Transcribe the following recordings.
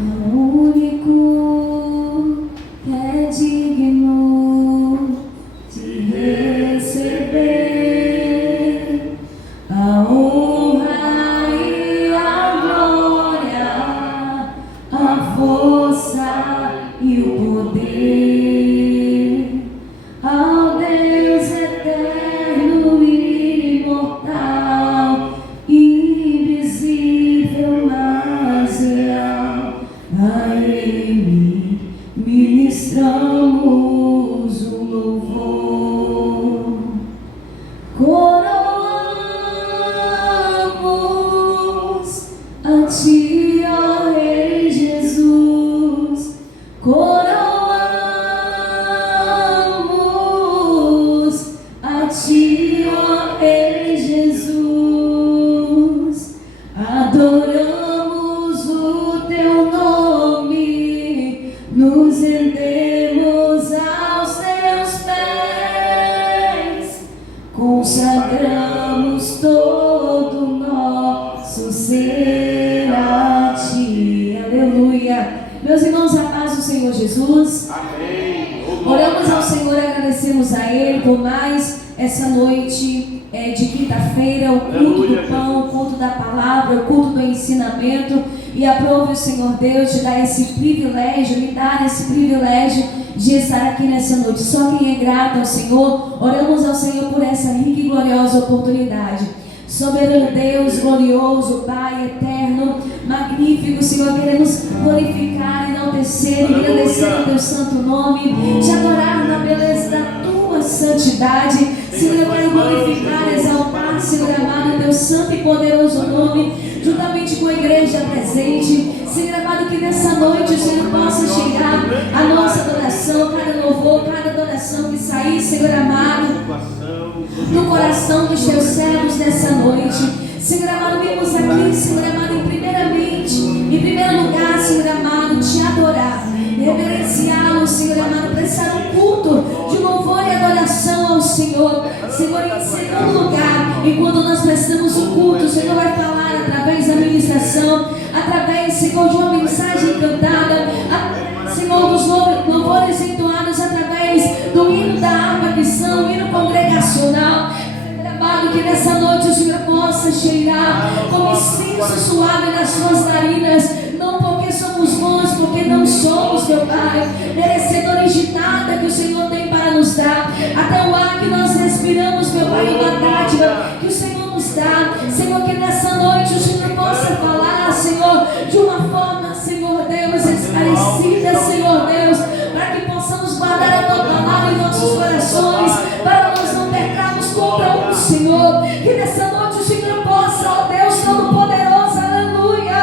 ao único que é digno de receber a honra e a glória, a força e o poder, ao Deus eterno e imortal, invisível, mas real, a Ele ministramos o louvor. Coroamos a Ti, ó Rei Jesus, coroamos a Ti, ó Rei Jesus, adoramos o Teu nome, nos rendemos aos Teus pés, consagramos todo o nosso ser a Ti. Aleluia. Meus irmãos, a paz do Senhor Jesus. Amém. Oramos ao Senhor, agradecemos a Ele por mais essa noite de quinta-feira, o culto do pão, o culto da palavra, o culto do ensinamento. E aprove o Senhor Deus de dar esse privilégio, me dar esse privilégio de estar aqui nessa noite. Só quem é grato ao Senhor, oramos ao Senhor por essa rica e gloriosa oportunidade. Soberano Deus, glorioso, Pai eterno, magnífico, Senhor, queremos glorificar, enaltecer, agradecer o Teu santo nome, te adorar na beleza da Tua santidade. Senhor, eu quero glorificar, exaltar, Senhor amado, o Teu santo e poderoso nome, juntamente com a igreja presente. Senhor amado, que nessa noite o Senhor possa chegar a nossa adoração, cada louvor, cada adoração que sair, Senhor amado, no coração dos Teus servos nessa noite. Senhor amado, vimos aqui, Senhor amado, em primeiro lugar, Senhor amado, te adorar, reverenciá-lo, Senhor amado, prestar um culto de louvor e adoração ao Senhor. Senhor, em segundo lugar, enquanto nós prestamos o culto, o Senhor vai falar através da ministração, através, Senhor, de uma mensagem cantada, Senhor, dos louvores entoados através do hino da harpa cristã, o hino congregacional. Amado, que nessa noite o Senhor possa cheirar como incenso suave nas suas narinas, não porque somos bons, porque não somos, meu Pai, merecedores de nada que o Senhor tem para nos dar. Até o ar que nós respiramos, meu Pai, uma dádiva que o Senhor nos dá. Senhor, que nessa noite o Senhor possa falar, Senhor, de uma forma, Senhor Deus, esclarecida, Senhor Deus, para que possamos guardar a Tua palavra em nossos corações, para nós não pecarmos contra o Senhor. Que nessa noite o Senhor possa, ó Deus Todo-Poderoso, aleluia,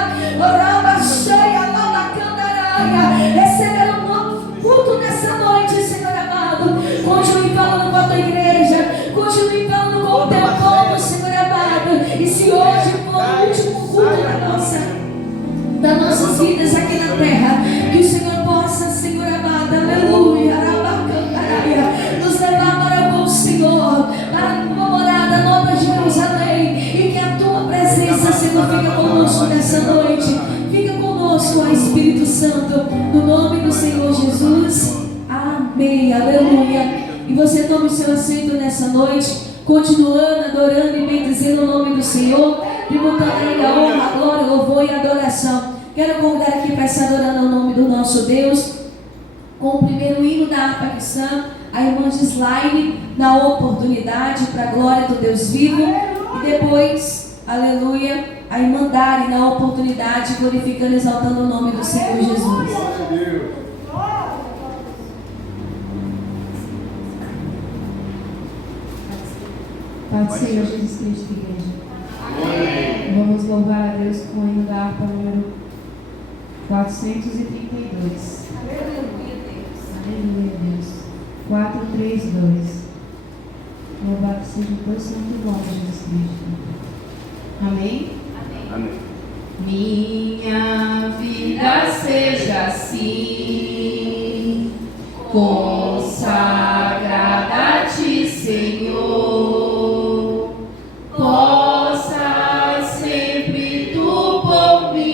receber o nosso culto nessa noite, Senhor amado. Continue falando com a Tua igreja, continue falando com o Teu povo, Senhor amado. E se hoje for o último culto das nossas vidas aqui na terra, que o Senhor possa, Senhor amado, aleluia, nos levar para com o Senhor, para a Tua morada, Nova Jerusalém, e que a Tua presença, Senhor, fica conosco nessa noite. Fica conosco, ó Espírito Santo, no nome do Senhor Jesus. Amém, aleluia. E você tome o seu assento nessa noite, continuando, adorando e bendizendo o nome do Senhor, tributando a Ele a honra, a glória, o louvor e a adoração. Quero convidar aqui para estar adorando ao nome do nosso Deus, com o primeiro hino da harpa cristã, a irmã Gislaine, na oportunidade, para a glória do Deus vivo. E depois, aleluia, a irmã Dari, na oportunidade, glorificando e exaltando o nome do Senhor Jesus. Pai do Senhor Jesus Cristo, igreja. Amém. Vamos louvar a Deus com o hino da harpa número 432. Aleluia, Deus. Aleluia, Deus. 432. Louvado seja o Teu santo nome, Jesus Cristo. Amém? Amém. Minha vida seja assim, consagrada a Ti, Senhor. Possa sempre Tu por mim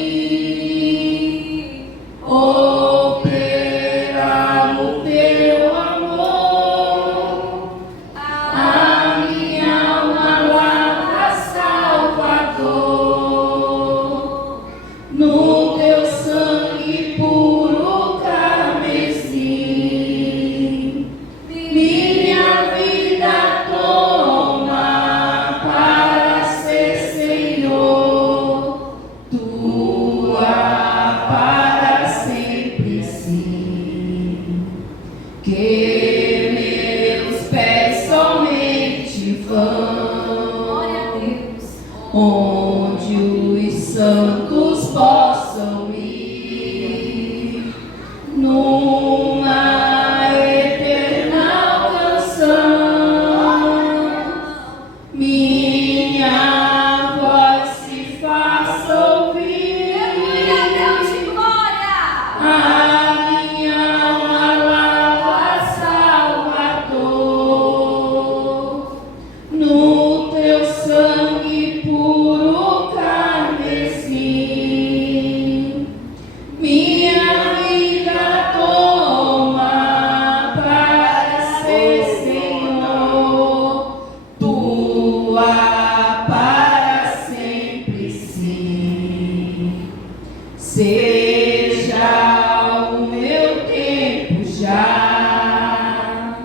Seja o meu tempo já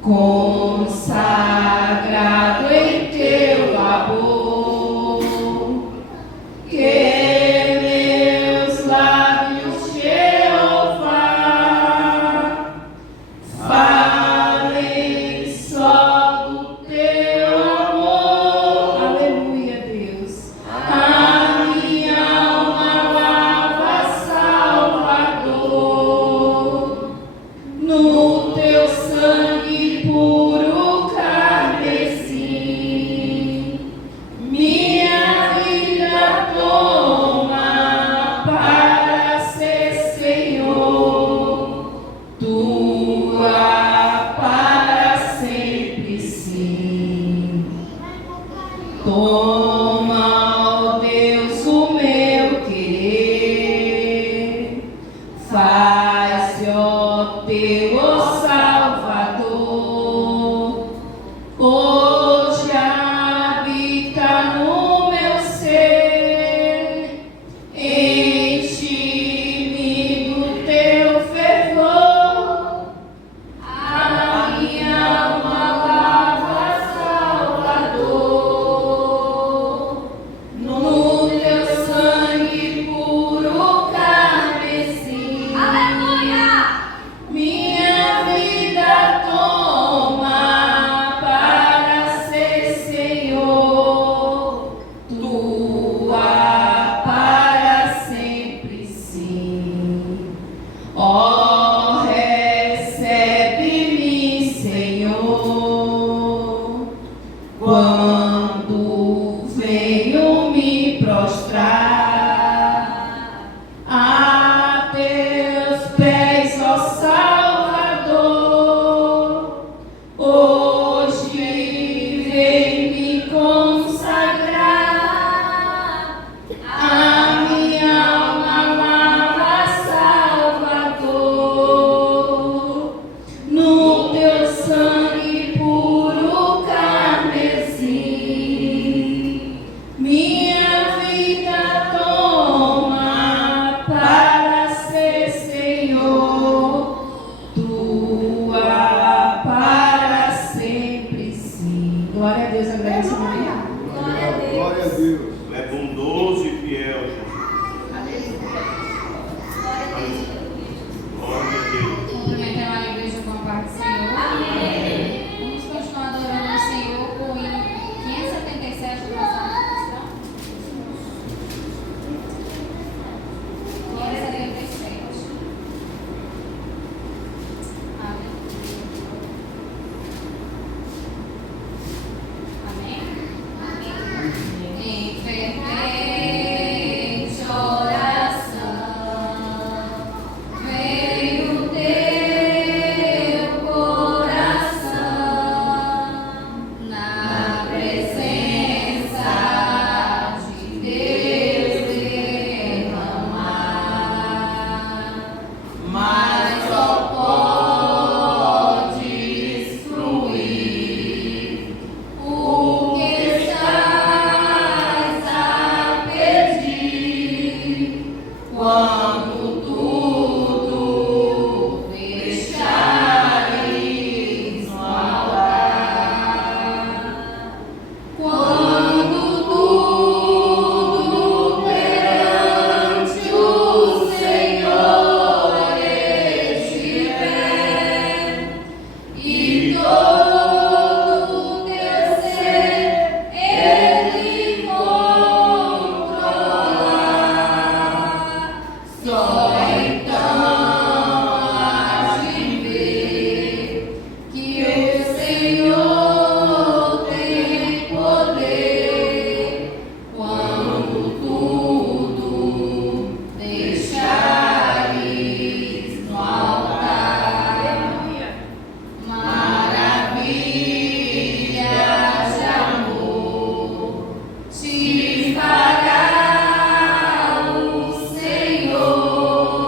consagrado em teu labor, que meus lábios, Jeová, falem só do teu amor. Aleluia, Deus. A minha alma lava, Salvador, no teu sangue puro carmesim. Minha vida toma para ser, Senhor, tua para sempre, sim. Toma, ó Deus, o meu querer, faz-se, ó teu, ó Salvador, hoje habita no meu ser, enche-me do teu fervor, a minha alma lava, Salvador, no teu sangue puro carmesim. Aleluia! Minha vida toma para ser, Senhor, tua para sempre, sim. Ó, recebe-me, Senhor, quando venho me prostrar a teus pés, ó Salvador. Hoje vem me consagrar, a minha alma lava, Salvador, no teu sangue puro carmesim. Minha vida toma para ser, Senhor, tua para sempre, sim. Glória a Deus, agradece a Maria. Glória a Deus. Glória a Deus. Tu é bondoso e fiel, Jesus. Glória a Deus. Cumprimentando a igreja com a paz do Senhor. Vamos continuar adorando o Senhor com o hino 577 do nosso cristão. 577. Amém. Amém. Em fervente oração veio o teu coração na presença de Deus derramar, mas só pode destruir o que estás a pedir quando tudo deixares no altar. Quando tudo perante o Senhor estiver e todo o teu ser Ele controlar, só então hás de ver que o Senhor tem poder quando tudo deixares no altar. Maravilhas de amor te fará o Senhor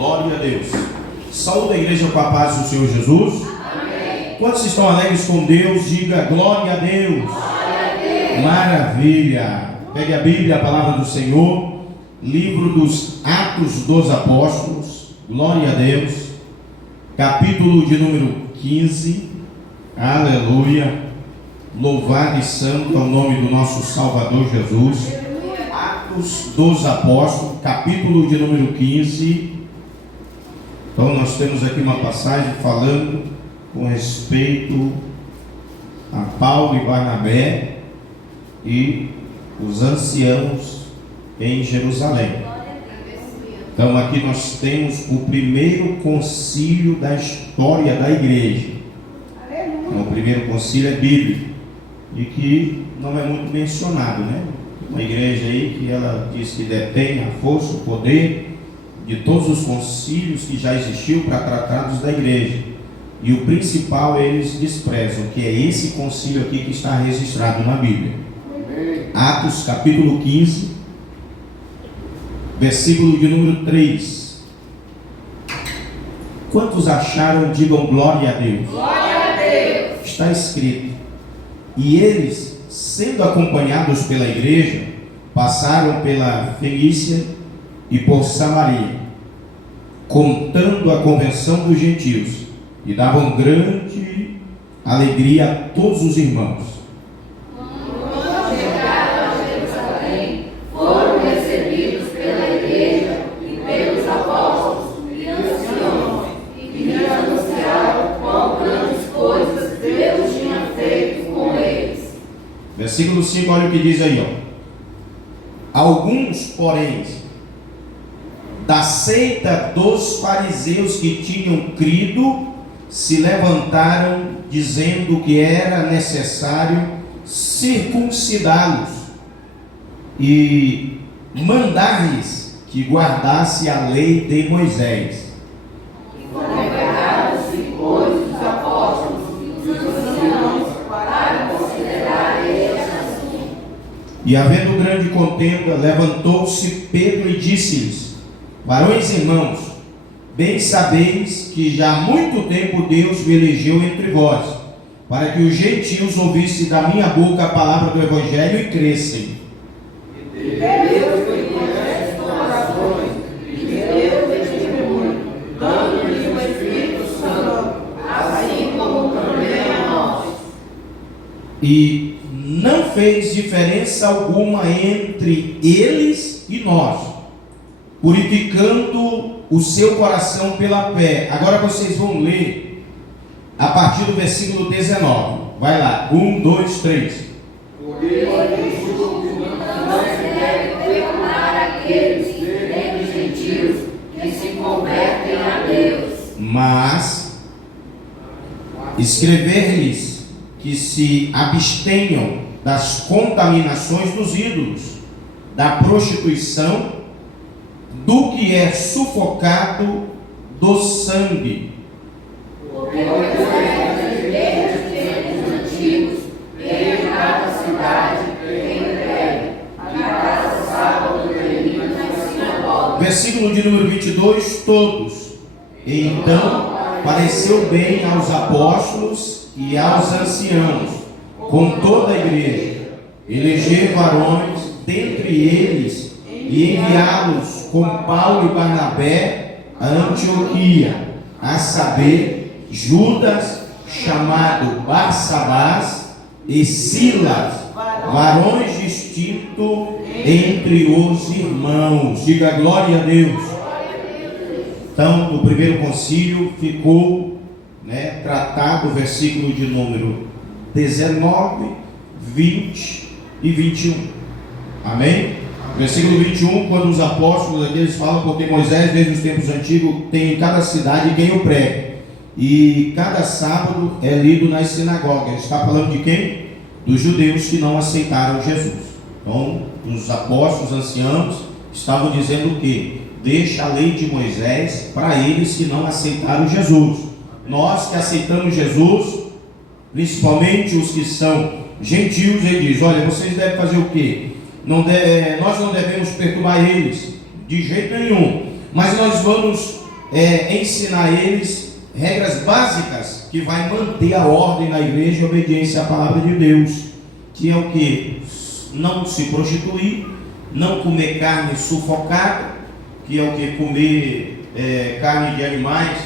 Glória a Deus. Saúde a igreja com a paz do Senhor Jesus. Amém. Quantos estão alegres com Deus? Diga glória a Deus. Glória a Deus. Maravilha. Pegue a Bíblia, a palavra do Senhor, livro dos Atos dos Apóstolos. Glória a Deus. Capítulo de número 15. Aleluia. Louvado e santo é o nome do nosso Salvador Jesus. Atos dos Apóstolos, capítulo de número 15. Então nós temos aqui uma passagem falando com respeito a Paulo e Barnabé e os anciãos em Jerusalém. Então aqui nós temos o primeiro concílio da história da igreja. Então, o primeiro concílio é bíblico e que não é muito mencionado, né? Uma igreja aí que ela diz que detém a força, o poder de todos os concílios que já existiu para tratados da igreja. E o principal eles desprezam, que é esse concílio aqui que está registrado na Bíblia. Atos capítulo 15, versículo de número 3. Quantos acharam? Digam glória a Deus. Glória a Deus. Está escrito: e eles, sendo acompanhados pela igreja, passaram pela Fenícia e por Samaria, contando a conversão dos gentios, e davam grande alegria a todos os irmãos. Quando chegaram a Jerusalém, foram recebidos pela igreja e pelos apóstolos e anciãos, e lhes anunciaram quão grandes coisas Deus tinha feito com eles. Versículo 5, olha o que diz aí, ó. Alguns, porém, da seita dos fariseus que tinham crido, se levantaram, dizendo que era necessário circuncidá-los e mandar-lhes que guardasse a lei de Moisés. E congregaram-se, pois, os apóstolos e os anciãos para considerar este assunto. E havendo grande contenda, levantou-se Pedro e disse-lhes: varões e irmãos, bem sabeis que já há muito tempo Deus me elegeu entre vós, para que os gentios ouvissem da minha boca a palavra do Evangelho e crescem. E Deus conhece os corações, e Deus é testemunho, dando-lhes o Espírito Santo, assim como também a nós. E não fez diferença alguma entre eles e nós, purificando o seu coração pela fé. Agora vocês vão ler a partir do versículo 19. Vai lá, 1, 2, 3. Por isso, não se deve perdoar aqueles dentre os gentios que se convertem a Deus. Mas escrever-lhes que se abstenham das contaminações dos ídolos, da prostituição, do que é sufocado, do sangue. Porque Moisés, desde os antigos, em cada cidade, em breve, a cada sábado termina na sinagoga. Versículo de número 22, todos. E então pareceu bem aos apóstolos e aos anciãos, com toda a igreja, eleger varões dentre eles e enviá-los com Paulo e Barnabé a Antioquia, a saber, Judas, chamado Barsabás, e Silas, varões distintos entre os irmãos. Diga glória a Deus. Então, no primeiro concílio ficou, tratado o versículo de número 19, 20 e 21. Amém? Versículo 21, quando os apóstolos aqui eles falam, porque Moisés desde os tempos antigos tem em cada cidade quem o prega, e cada sábado é lido nas sinagogas. Está falando de quem? Dos judeus que não aceitaram Jesus. Então os apóstolos, anciãos, estavam dizendo o quê? Deixa a lei de Moisés para eles que não aceitaram Jesus. Nós que aceitamos Jesus, principalmente os que são gentios, ele diz: olha, vocês devem fazer o quê? Nós não devemos perturbar eles de jeito nenhum, mas nós vamos ensinar a eles regras básicas que vai manter a ordem na igreja e a obediência à palavra de Deus, que é o que? Não se prostituir, não comer carne sufocada, que é o que? Comer carne de animais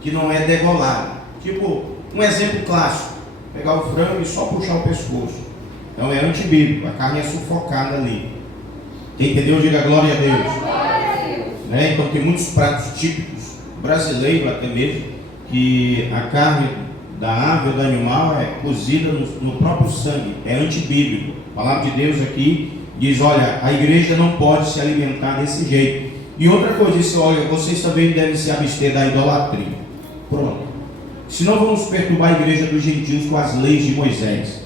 que não é degolada. Tipo, um exemplo clássico: pegar o frango e só puxar o pescoço. Então é antibíblico, a carne é sufocada ali. Quem entendeu, diga glória a Deus. Então tem muitos pratos típicos brasileiros até mesmo, que a carne da ave ou do animal é cozida no próprio sangue, é antibíblico. A palavra de Deus aqui diz: olha, a igreja não pode se alimentar desse jeito. E outra coisa, disse: olha, vocês também devem se abster da idolatria. Pronto. Senão vamos perturbar a igreja dos gentios com as leis de Moisés.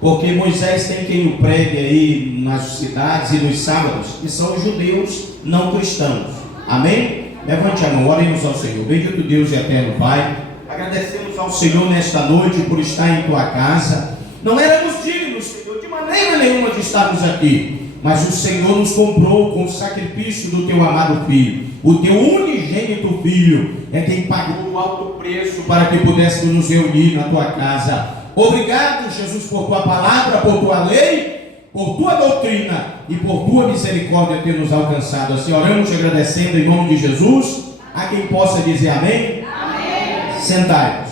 Porque Moisés tem quem o pregue aí nas cidades e nos sábados, que são os judeus não cristãos. Amém? Levante a mão, oremos ao Senhor. Bendito Deus e eterno Pai, agradecemos ao Senhor nesta noite por estar em tua casa. Não éramos dignos, Senhor, de maneira nenhuma de estarmos aqui, mas o Senhor nos comprou com o sacrifício do teu amado Filho. O teu unigênito Filho é quem pagou o alto preço para que pudéssemos nos reunir na tua casa. Obrigado, Jesus, por tua palavra, por tua lei, por tua doutrina e por tua misericórdia ter nos alcançado. Assim oramos agradecendo em nome de Jesus. Há quem possa dizer amém? Amém. Sentai-vos.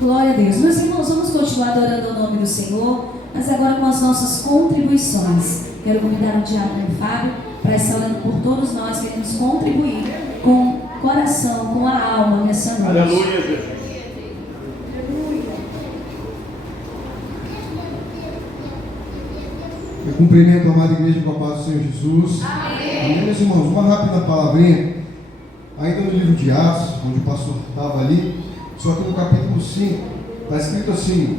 Glória a Deus. Meus irmãos, vamos continuar adorando o nome do Senhor, mas agora com as nossas contribuições. Quero convidar o diácono Fábio para estar orando por todos nós que queremos contribuir com o coração, com a alma nessa noite. Aleluia, Jesus. Eu cumprimento a amada igreja com a paz do Senhor Jesus. Amém. Meus irmãos, uma rápida palavrinha. Ainda no livro de Atos, onde o pastor estava ali, só que no capítulo 5, está escrito assim: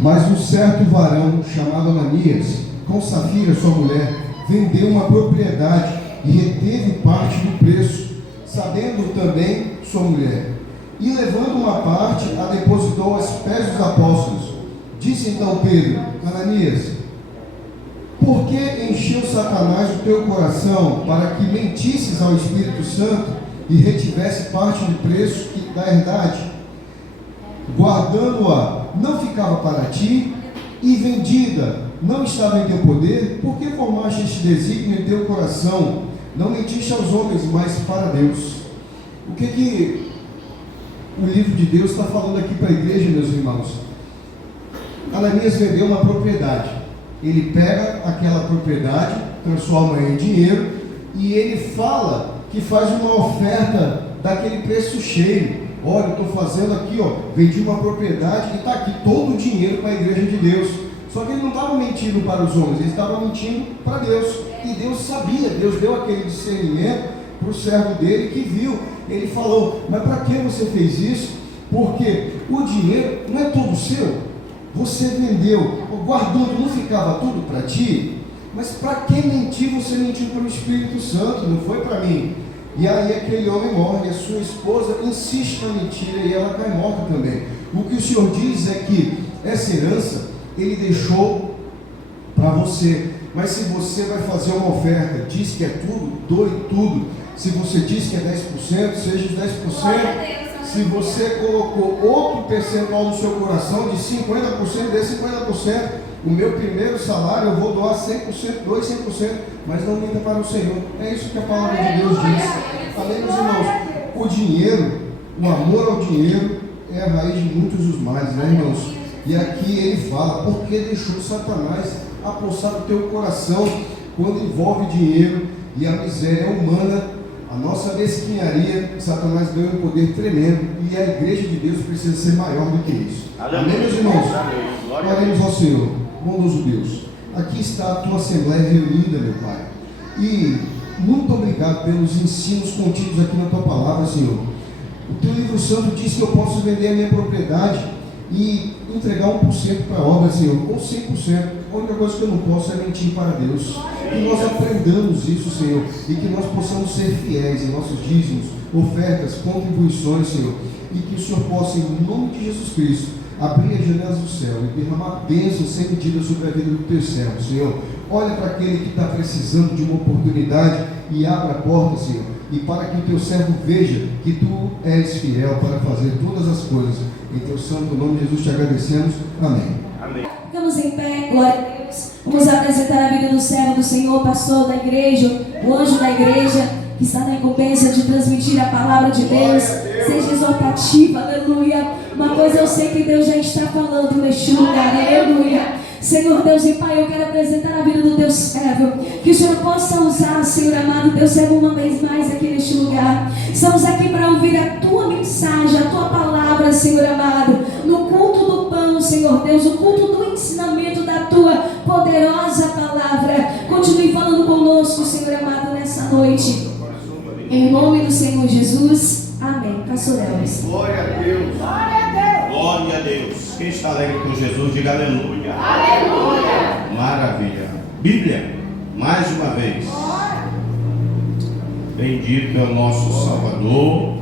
mas um certo varão chamado Ananias, com Safira sua mulher, vendeu uma propriedade e reteve parte do preço, sabendo também sua mulher. E levando uma parte, a depositou aos pés dos apóstolos. Disse então Pedro: Ananias, por que encheu Satanás o teu coração para que mentisses ao Espírito Santo e retivesse parte do preço da herdade? Guardando-a, não ficava para ti, e vendida, não estava em teu poder? Por que formaste este desígnio em teu coração? Não mentiste aos homens, mas para Deus. O que o livro de Deus está falando aqui para a igreja, meus irmãos? Ananias vendeu uma propriedade. Ele pega aquela propriedade, transforma em dinheiro, e ele fala que faz uma oferta daquele preço cheio. Olha, eu estou fazendo aqui, vendi uma propriedade e está aqui todo o dinheiro para a igreja de Deus. Só que ele não estava mentindo para os homens, ele estava mentindo para Deus. E Deus sabia, Deus deu aquele discernimento para o servo dele que viu. Ele falou: mas para que você fez isso? Porque o dinheiro não é todo seu. Você vendeu, guardando, não ficava tudo para ti? Mas para que mentir? Você mentiu para o Espírito Santo, não foi para mim. E aí aquele homem morre, e a sua esposa insiste na mentira e ela cai morta também. O que o Senhor diz é que essa herança Ele deixou para você. Mas se você vai fazer uma oferta, diz que é tudo, doe tudo. Se você diz que é 10%, seja os 10%. Se você colocou outro percentual no seu coração de 50%, dê 50%. O meu primeiro salário eu vou doar 100%, doe 100%, mas não minta para o Senhor. É isso que a palavra de Deus diz. Amém, meus irmãos? O dinheiro, o amor ao dinheiro é a raiz de muitos dos males, né, irmãos? E aqui ele fala: porque deixou Satanás apossar o teu coração quando envolve dinheiro e a miséria humana, a nossa mesquinharia. Satanás ganha um poder tremendo e a igreja de Deus precisa ser maior do que isso. Amém, meus irmãos? Oremos ao Senhor. Bondoso Deus, aqui está a tua Assembleia reunida, meu Pai, e muito obrigado pelos ensinos contidos aqui na tua palavra, Senhor. O teu livro santo diz que eu posso vender a minha propriedade e entregar 1% para a obra, Senhor, ou 100%. A única coisa que eu não posso é mentir para Deus. Que nós aprendamos isso, Senhor, e que nós possamos ser fiéis em nossos dízimos, ofertas, contribuições, Senhor, e que o Senhor possa, em nome de Jesus Cristo, abrir as janelas do céu e derramar bênçãos sem medida sobre a vida do teu servo, Senhor. Olha para aquele que está precisando de uma oportunidade e abra a porta, Senhor, e para que o teu servo veja que tu és fiel para fazer todas as coisas. Em teu santo nome, Jesus, te agradecemos. Amém. Amém. Ficamos em pé, glória a Deus. Vamos apresentar a vida do servo do Senhor, pastor da igreja, o anjo da igreja, que está na incumbência de transmitir a palavra de Deus. Seja exortativa, aleluia. Uma coisa eu sei que Deus já está falando neste lugar, aleluia. Senhor Deus e Pai, eu quero apresentar a vida do teu servo, que o Senhor possa usar, Senhor amado, teu servo uma vez mais aqui neste lugar. Estamos aqui para ouvir a tua mensagem, a tua palavra, Senhor amado, no culto do pão, Senhor Deus, o culto do ensinamento da tua poderosa palavra. Continue falando conosco, Senhor amado, nessa noite, em nome do Senhor Jesus, amém. Pastor Elvis. Glória a Deus. Glória a Deus. Quem está alegre com Jesus, diga aleluia. Aleluia. Maravilha. Bíblia, mais uma vez. Bendito é o nosso Salvador.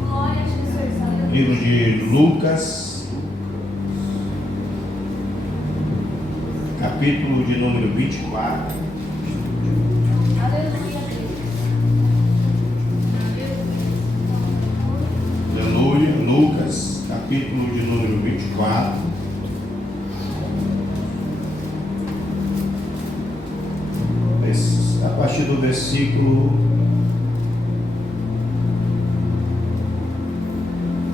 Glória a Jesus. Livro de Lucas, capítulo de número 24. Aleluia. Lucas, capítulo de número 24. A partir do versículo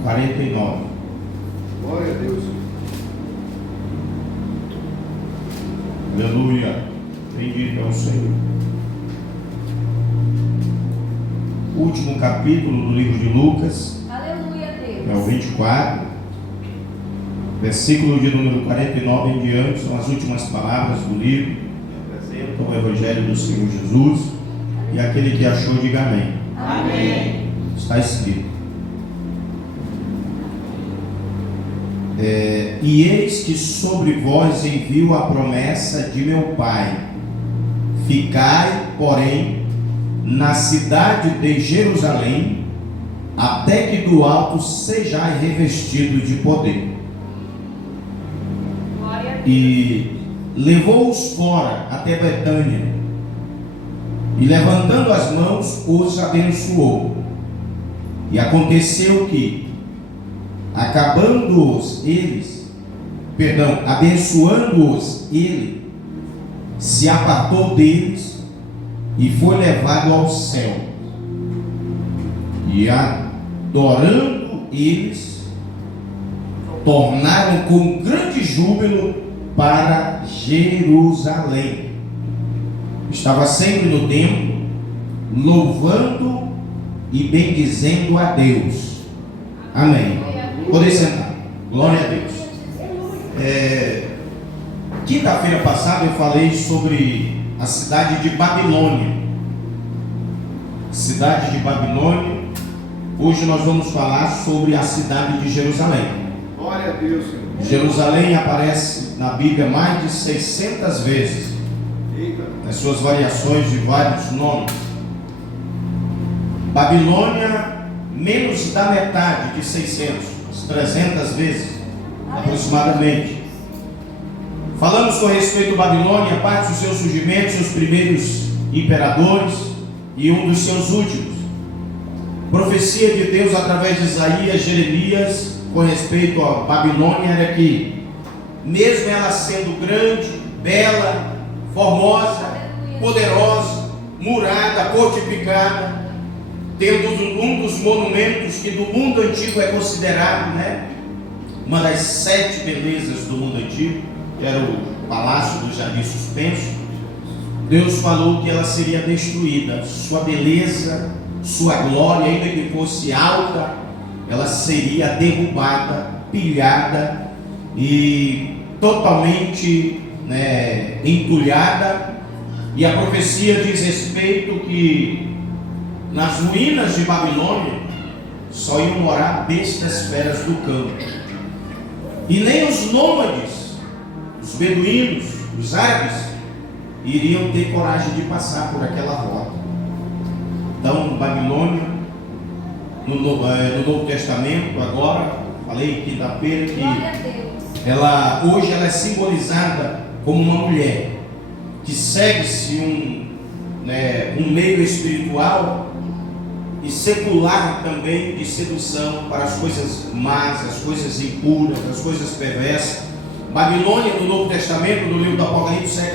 49. Glória a Deus. Aleluia. Bendito é o Senhor. Último capítulo do livro de Lucas. Aleluia, Deus. É o 24, versículo de número 49 em diante, são as últimas palavras do livro, que apresentam o Evangelho do Senhor Jesus, e aquele que achou, diga amém. Amém. Está escrito: e eis que sobre vós envio a promessa de meu Pai, ficai, porém, na cidade de Jerusalém, até que do alto sejais revestido de poder. E levou-os fora até Betânia, e levantando as mãos, os abençoou. E aconteceu que, abençoando-os ele, se apartou deles e foi levado ao céu. E adorando eles, tornaram com grande júbilo para Jerusalém. Estava sempre no templo, louvando e bendizendo a Deus. Amém. Podem sentar. Glória a Deus. Quinta-feira passada eu falei sobre a cidade de Babilônia. Cidade de Babilônia. Hoje nós vamos falar sobre a cidade de Jerusalém. Glória a Deus, Senhor. Jerusalém aparece na Bíblia mais de 600 vezes, nas suas variações de vários nomes. Babilônia, menos da metade de 600, 300 vezes aproximadamente. Falamos com respeito a Babilônia, parte do seu surgimento, seus primeiros imperadores e um dos seus últimos. Profecia de Deus através de Isaías, Jeremias, com respeito a Babilônia, era que, mesmo ela sendo grande, bela, formosa, poderosa, murada, fortificada, tendo um dos monumentos que do mundo antigo é considerado, uma das 7 belezas do mundo antigo, que era o Palácio do Jardim Suspenso. Deus falou que ela seria destruída, sua beleza, sua glória, ainda que fosse alta, ela seria derrubada, pilhada e totalmente entulhada. E a profecia diz respeito que nas ruínas de Babilônia só iam morar bestas feras do campo, e nem os nômades, os beduínos, os árabes, iriam ter coragem de passar por aquela rota. Então, Babilônia, no Novo Testamento, agora falei quinta-feira que Glória a Deus. hoje ela é simbolizada como uma mulher que segue-se um meio espiritual e secular também de sedução para as coisas más, as coisas impuras, as coisas perversas. Babilônia, no Novo Testamento, no livro do Apocalipse, é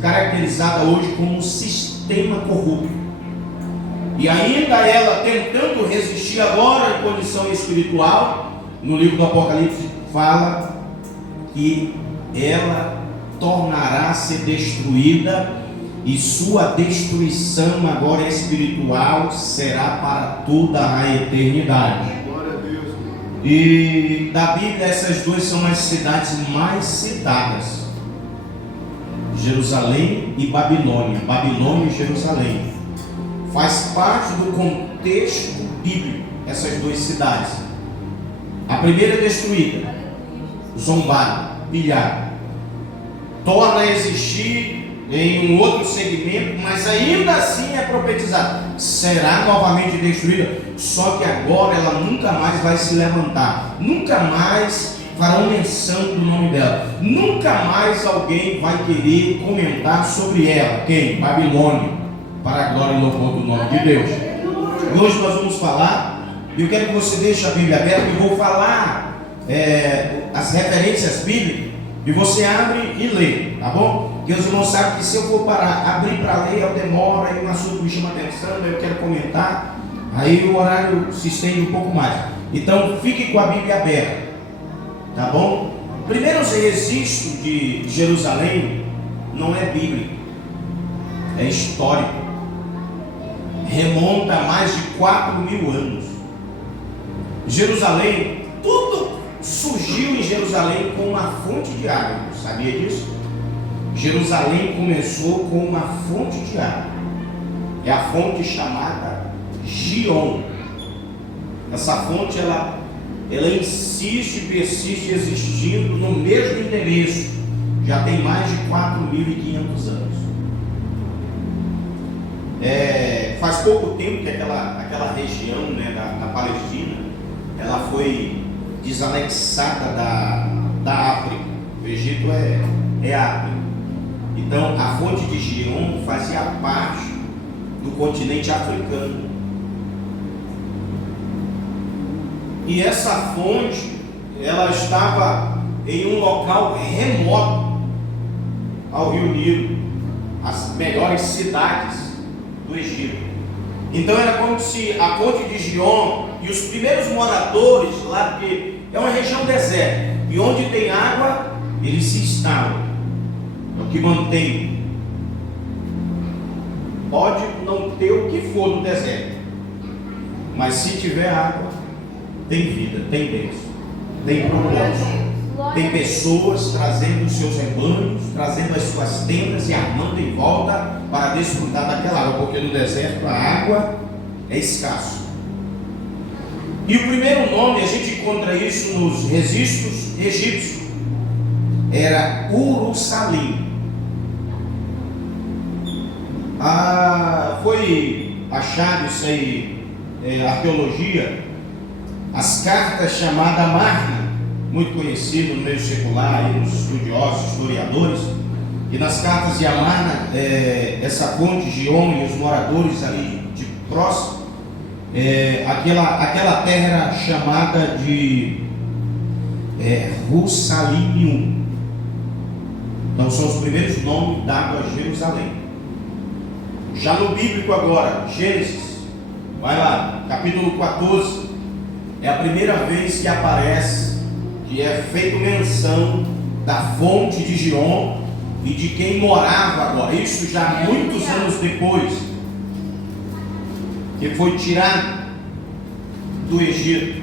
caracterizada hoje como um sistema corrupto. E ainda ela tentando resistir agora em condição espiritual, no livro do Apocalipse fala que ela tornará a ser destruída e sua destruição agora espiritual será para toda a eternidade. Glória a Deus. E da Bíblia essas duas são as cidades mais citadas: Jerusalém e Babilônia. Babilônia e Jerusalém faz parte do contexto bíblico, essas duas cidades. A primeira é destruída, zombada, pilhada, torna a existir em um outro segmento, mas ainda assim é profetizado, será novamente destruída, só que agora ela nunca mais vai se levantar, nunca mais farão menção do nome dela, nunca mais alguém vai querer comentar sobre ela. Quem? Babilônia, para a glória e louvor do nome de Deus. E hoje nós vamos falar, eu quero que você deixe a Bíblia aberta, eu vou falar as referências bíblicas, e você abre e lê, tá bom? Porque os irmãos sabem que se eu for abrir para ler, eu demoro, aí um assunto me chama atenção, eu quero comentar, aí o horário se estende um pouco mais. Então fique com a Bíblia aberta, tá bom? Primeiro, o registro de Jerusalém não é bíblico, é histórico, remonta a mais de 4.000 anos. Jerusalém, tudo surgiu em Jerusalém com uma fonte de água, sabia disso? Jerusalém começou com uma fonte de água, é a fonte chamada Gion. Essa fonte ela insiste e persiste existindo no mesmo endereço, já tem mais de 4.500 anos. Faz pouco tempo que aquela região, né, da Palestina, ela foi desanexada da África. O Egito é África. Então a fonte de Gion fazia parte do continente africano. E essa fonte ela estava em um local remoto ao Rio Nilo, as melhores cidades do Egito. Então era como se a fonte de Gion e os primeiros moradores lá, porque é uma região deserta, e onde tem água, eles se instalam. É o que mantém. Pode não ter o que for no deserto, mas se tiver água, tem vida, tem Deus, tem propósito. Tem pessoas trazendo os seus rebanhos, trazendo as suas tendas e armando em volta para desfrutar daquela água, porque no deserto a água é escasso. E o primeiro nome, a gente encontra isso nos registros egípcios, era Urussalim. Foi achado isso aí, arqueologia, as cartas chamadas Amarna, muito conhecido no meio secular, aí, nos estudiosos, historiadores, e nas cartas de Amarna, essa fonte Gion e os moradores ali de próximo, aquela terra era chamada de Russalimium. Então são os primeiros nomes dados a Jerusalém. Já no bíblico agora, Gênesis, vai lá, capítulo 14, é a primeira vez que aparece, que é feita menção da fonte de Gion e de quem morava agora. Isso já muitos anos depois, que foi tirado do Egito.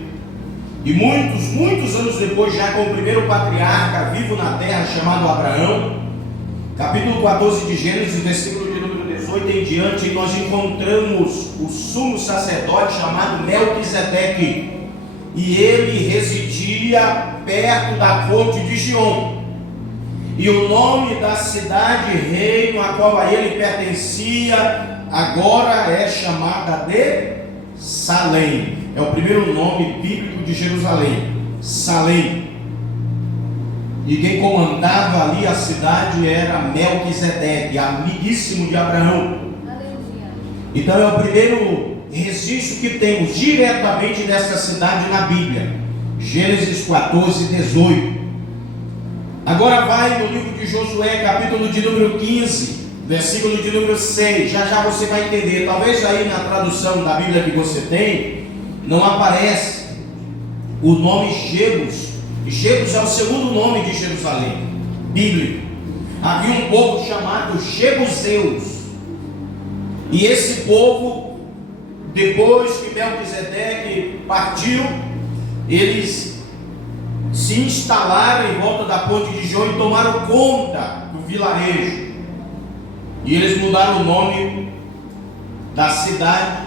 E muitos anos depois, já com o primeiro patriarca vivo na terra, chamado Abraão, capítulo 14 de Gênesis, versículo de número 18 em diante, nós encontramos o sumo sacerdote chamado Melquisedeque. E ele residia perto da fonte de Gion. E o nome da cidade reino a qual a ele pertencia agora é chamada de Salém. é o primeiro nome bíblico de Jerusalém, Salém. E quem comandava ali a cidade era Melquisedeque, amiguíssimo de Abraão. Então é o primeiro registro que temos diretamente dessa cidade na Bíblia. Gênesis 14, 18. Agora vai no livro de Josué, capítulo de número 15, versículo de número 6. Já já você vai entender. Talvez aí na tradução da Bíblia que você tem, não aparece o nome Jebus. Jebus é o segundo nome de Jerusalém, bíblico. Havia um povo chamado Jebuseus. E esse povo, depois que Melquisedeque partiu, eles se instalaram em volta da ponte de Jô e tomaram conta do vilarejo. E eles mudaram o nome da cidade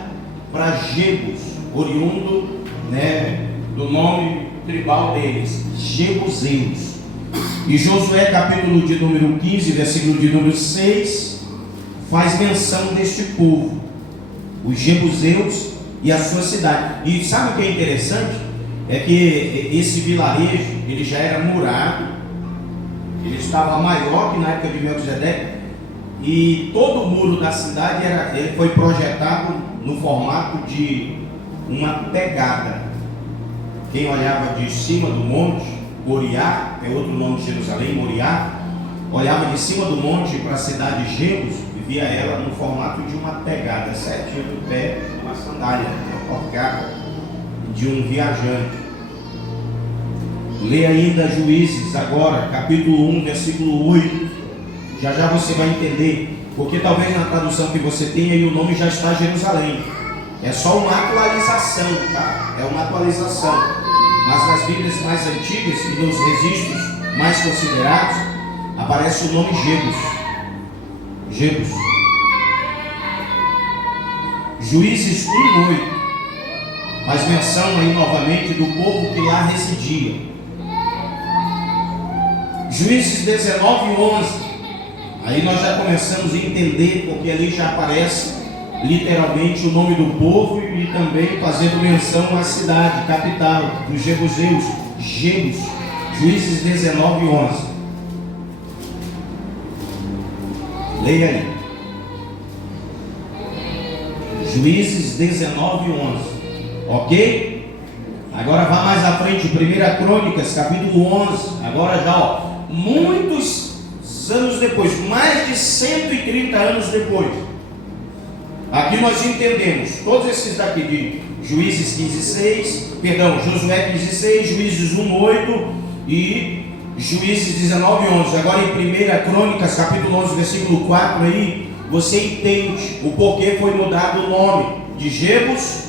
para Jebus, oriundo, do nome tribal deles, Jebuseus. E Josué, capítulo de número 15, versículo de número 6, faz menção deste povo, os Jebuseus e a sua cidade. E sabe o que é interessante? É que esse vilarejo, ele já era murado, ele estava maior que na época de Melquisedeque, e todo o muro da cidade ele foi projetado no formato de uma pegada. Quem olhava de cima do monte, Moriá, é outro nome de Jerusalém, Moriá, olhava de cima do monte para a cidade de Jebus e via ela no formato de uma pegada, certinho do pé, uma sandália, uma porcada de um viajante. Lê ainda Juízes agora, capítulo 1, versículo 8. Já já você vai entender, porque talvez na tradução que você tem aí o nome já está Jerusalém. É só uma atualização, tá? É uma atualização. Mas nas Bíblias mais antigas e nos registros mais considerados, aparece o nome Jebus. Jebus. Juízes 1:8 faz menção aí novamente do povo que lá residia. Juízes 19:11. Aí nós já começamos a entender, porque ali já aparece literalmente o nome do povo e também fazendo menção à cidade, capital dos Jebuseus, Jebus. Juízes 19:11. Leia aí. Juízes 19:11. Ok? Agora vá mais à frente, 1 Crônicas, capítulo 11. Agora já, muitos anos depois, mais de 130 anos depois. Aqui nós entendemos todos esses daqui de Juízes 15:6, Josué 15:6, Juízes 1:8 e Juízes 19:11. Agora em 1 Crônicas, capítulo 11, versículo 4 aí, você entende o porquê foi mudado o nome de Jebus,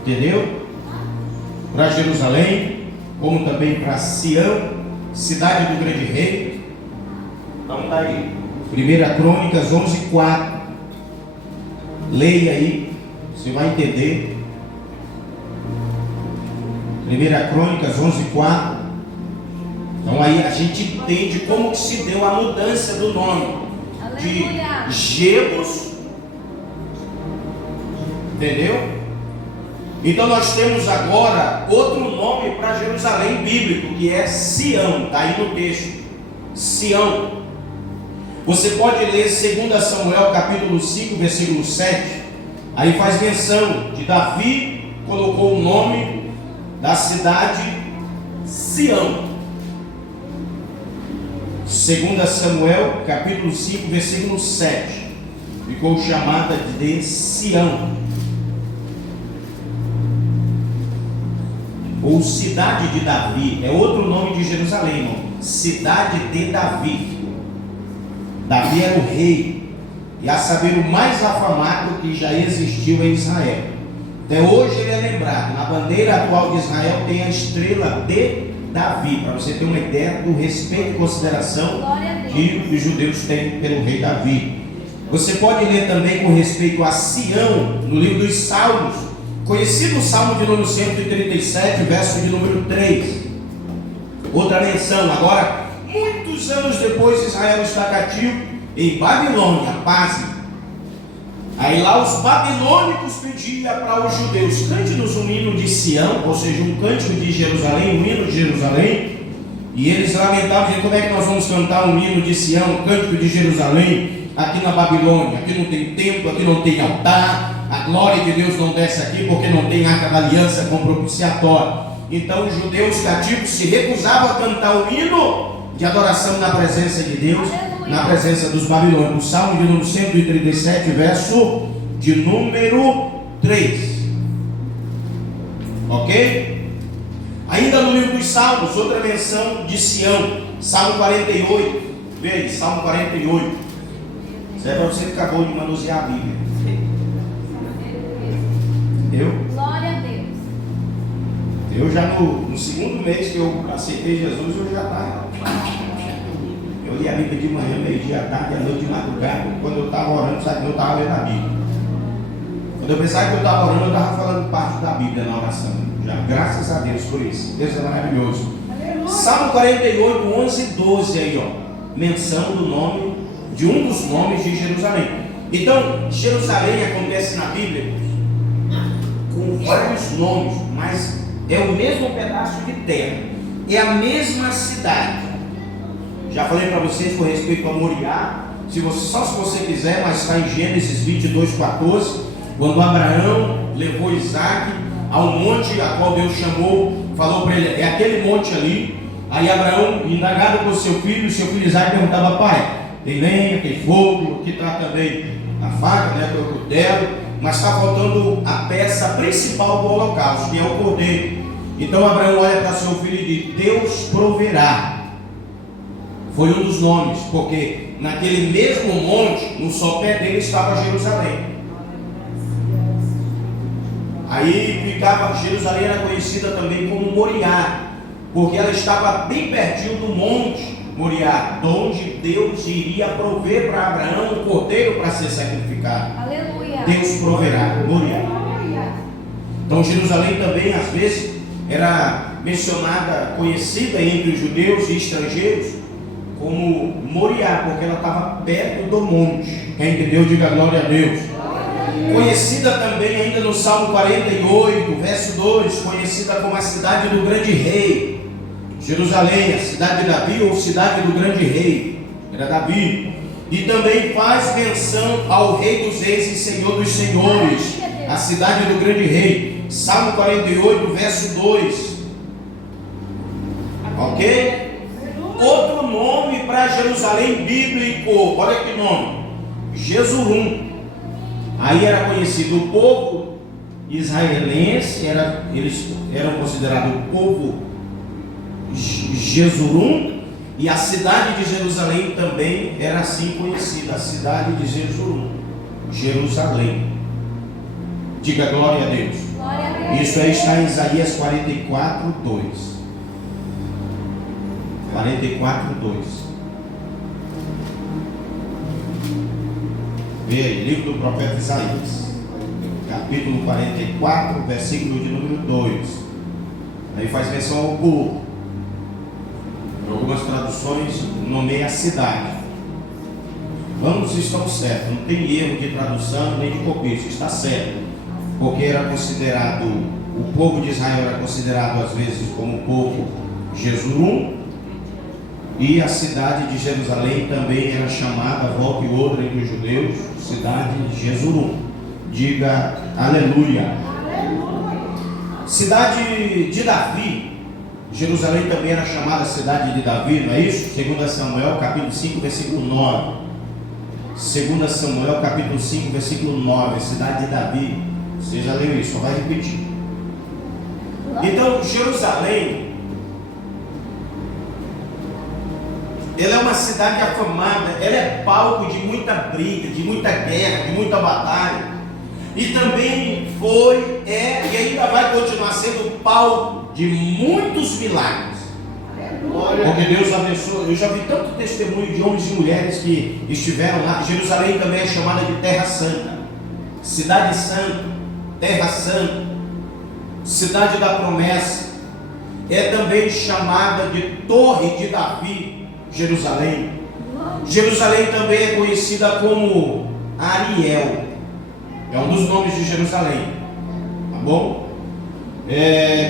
entendeu? Para Jerusalém, como também para Sião, cidade do grande rei. Então tá aí, 1 Crônicas 11:4. Leia aí, você vai entender. 1 Crônicas 11:4. Então aí a gente entende como que se deu a mudança do nome de Jebus, entendeu? Então nós temos agora outro nome para Jerusalém bíblico, que é Sião. Está aí no texto, Sião. Você pode ler 2 Samuel capítulo 5, versículo 7. Aí faz menção de Davi, colocou o nome da cidade Sião. 2 Samuel capítulo 5, versículo 7. Ficou chamada de Sião, ou cidade de Davi. É outro nome de Jerusalém, irmão. Cidade de Davi. Davi era o rei, e a saber o mais afamado que já existiu em Israel. Até hoje ele é lembrado. Na bandeira atual de Israel tem a estrela de Davi, para você ter uma ideia do respeito e consideração que os judeus têm pelo rei Davi. Você pode ler também com respeito a Sião, no livro dos Salmos, conhecido o Salmo de número 137, verso de número 3. Outra menção, agora, muitos anos depois, Israel está cativo em Babilônia, pasme. Aí lá os babilônicos pediam para os judeus: cante-nos um hino de Sião, ou seja, um cântico de Jerusalém, um hino de Jerusalém. E eles lamentavam, dizendo: como é que nós vamos cantar um hino de Sião, um cântico de Jerusalém, aqui na Babilônia? Aqui não tem templo, aqui não tem altar, a glória de Deus não desce aqui, porque não tem arca da aliança com propiciatório. Então os judeus cativos se recusavam a cantar o hino de adoração na presença de Deus, na presença dos babilônicos. Salmo de número 137, verso de número 3. Ok? Ainda no livro dos Salmos, outra menção de Sião, Salmo 48. Veja aí, Salmo 48. Isso é para você que acabou de manusear a Bíblia. Entendeu? Glória a Deus. Eu já no segundo mês que eu aceitei Jesus, eu já estava. Eu li a Bíblia de manhã, meio-dia, à tarde, à noite, de madrugada. Quando eu estava orando, sabe que eu estava lendo a Bíblia. Quando eu pensava que eu estava orando, eu estava falando parte da Bíblia na oração. Já, graças a Deus por isso. Deus é maravilhoso. Salmo 48, 11 e 12 aí, ó. Menção do nome, de um dos nomes de Jerusalém. Então, Jerusalém acontece na Bíblia com vários nomes, mas é o mesmo pedaço de terra, é a mesma cidade. Já falei para vocês com respeito a Moriá, só se você quiser, mas está em Gênesis 22:14, quando Abraão levou Isaac ao monte a qual Deus chamou, falou para ele: é aquele monte ali. Aí Abraão, indagado por seu filho Isaac perguntava: pai, tem lenha, tem fogo, aqui está também a faca, né, o cutelo, mas está faltando a peça principal do holocausto, que é o cordeiro. Então Abraão olha para seu filho e diz: Deus proverá. Foi um dos nomes, porque naquele mesmo monte, no sopé dele estava Jerusalém. Aí ficava, Jerusalém era conhecida também como Moriá, porque ela estava bem pertinho do monte Moriá, onde Deus iria prover para Abraão um cordeiro para ser sacrificado. Aleluia. Deus proverá, Moriá. Então Jerusalém também às vezes era mencionada, conhecida entre os judeus e estrangeiros como Moriá, porque ela estava perto do monte. Quem entendeu, diga glória a Deus. Conhecida também ainda no Salmo 48, verso 2, conhecida como a cidade do grande rei. Jerusalém, a cidade de Davi ou cidade do grande rei, era Davi. E também faz menção ao rei dos reis e senhor dos senhores, a cidade do grande rei. Salmo 48, verso 2. Ok? Outro nome para Jerusalém bíblico, olha que nome: Jesurum. Aí era conhecido o povo israelense, eles eram considerados o povo Jesurum, e a cidade de Jerusalém também era assim conhecida, a cidade de Jesurum, Jerusalém. Diga glória a Deus. Glória a Deus. Isso aí está em Isaías 44, 2. 44, 2. Vê aí, livro do profeta Isaías, capítulo 44, versículo de número 2. Aí faz menção ao povo. Em algumas traduções nomeia a cidade. Ambos estão certos, não tem erro de tradução nem de copista, está certo. Porque era considerado, o povo de Israel era considerado às vezes como o povo Jesurum, e a cidade de Jerusalém também era chamada, volta e outra entre os judeus, cidade de Jesurum. Diga aleluia. Cidade de Davi. Jerusalém também era chamada cidade de Davi, não é isso? 2 Samuel capítulo 5, versículo 9. 2 Samuel capítulo 5, versículo 9. Cidade de Davi. Você já leu isso, só vai repetir. Então Jerusalém, ela é uma cidade afamada, ela é palco de muita briga, de muita guerra, de muita batalha. E também foi, é e ainda vai continuar sendo palco de muitos milagres. Porque Deus abençoou. Eu já vi tanto testemunho de homens e mulheres que estiveram lá. Jerusalém também é chamada de Terra Santa, Cidade Santa, Terra Santa, Cidade da Promessa. É também chamada de Torre de Davi, Jerusalém. Jerusalém também é conhecida como Ariel. É um dos nomes de Jerusalém. Tá bom?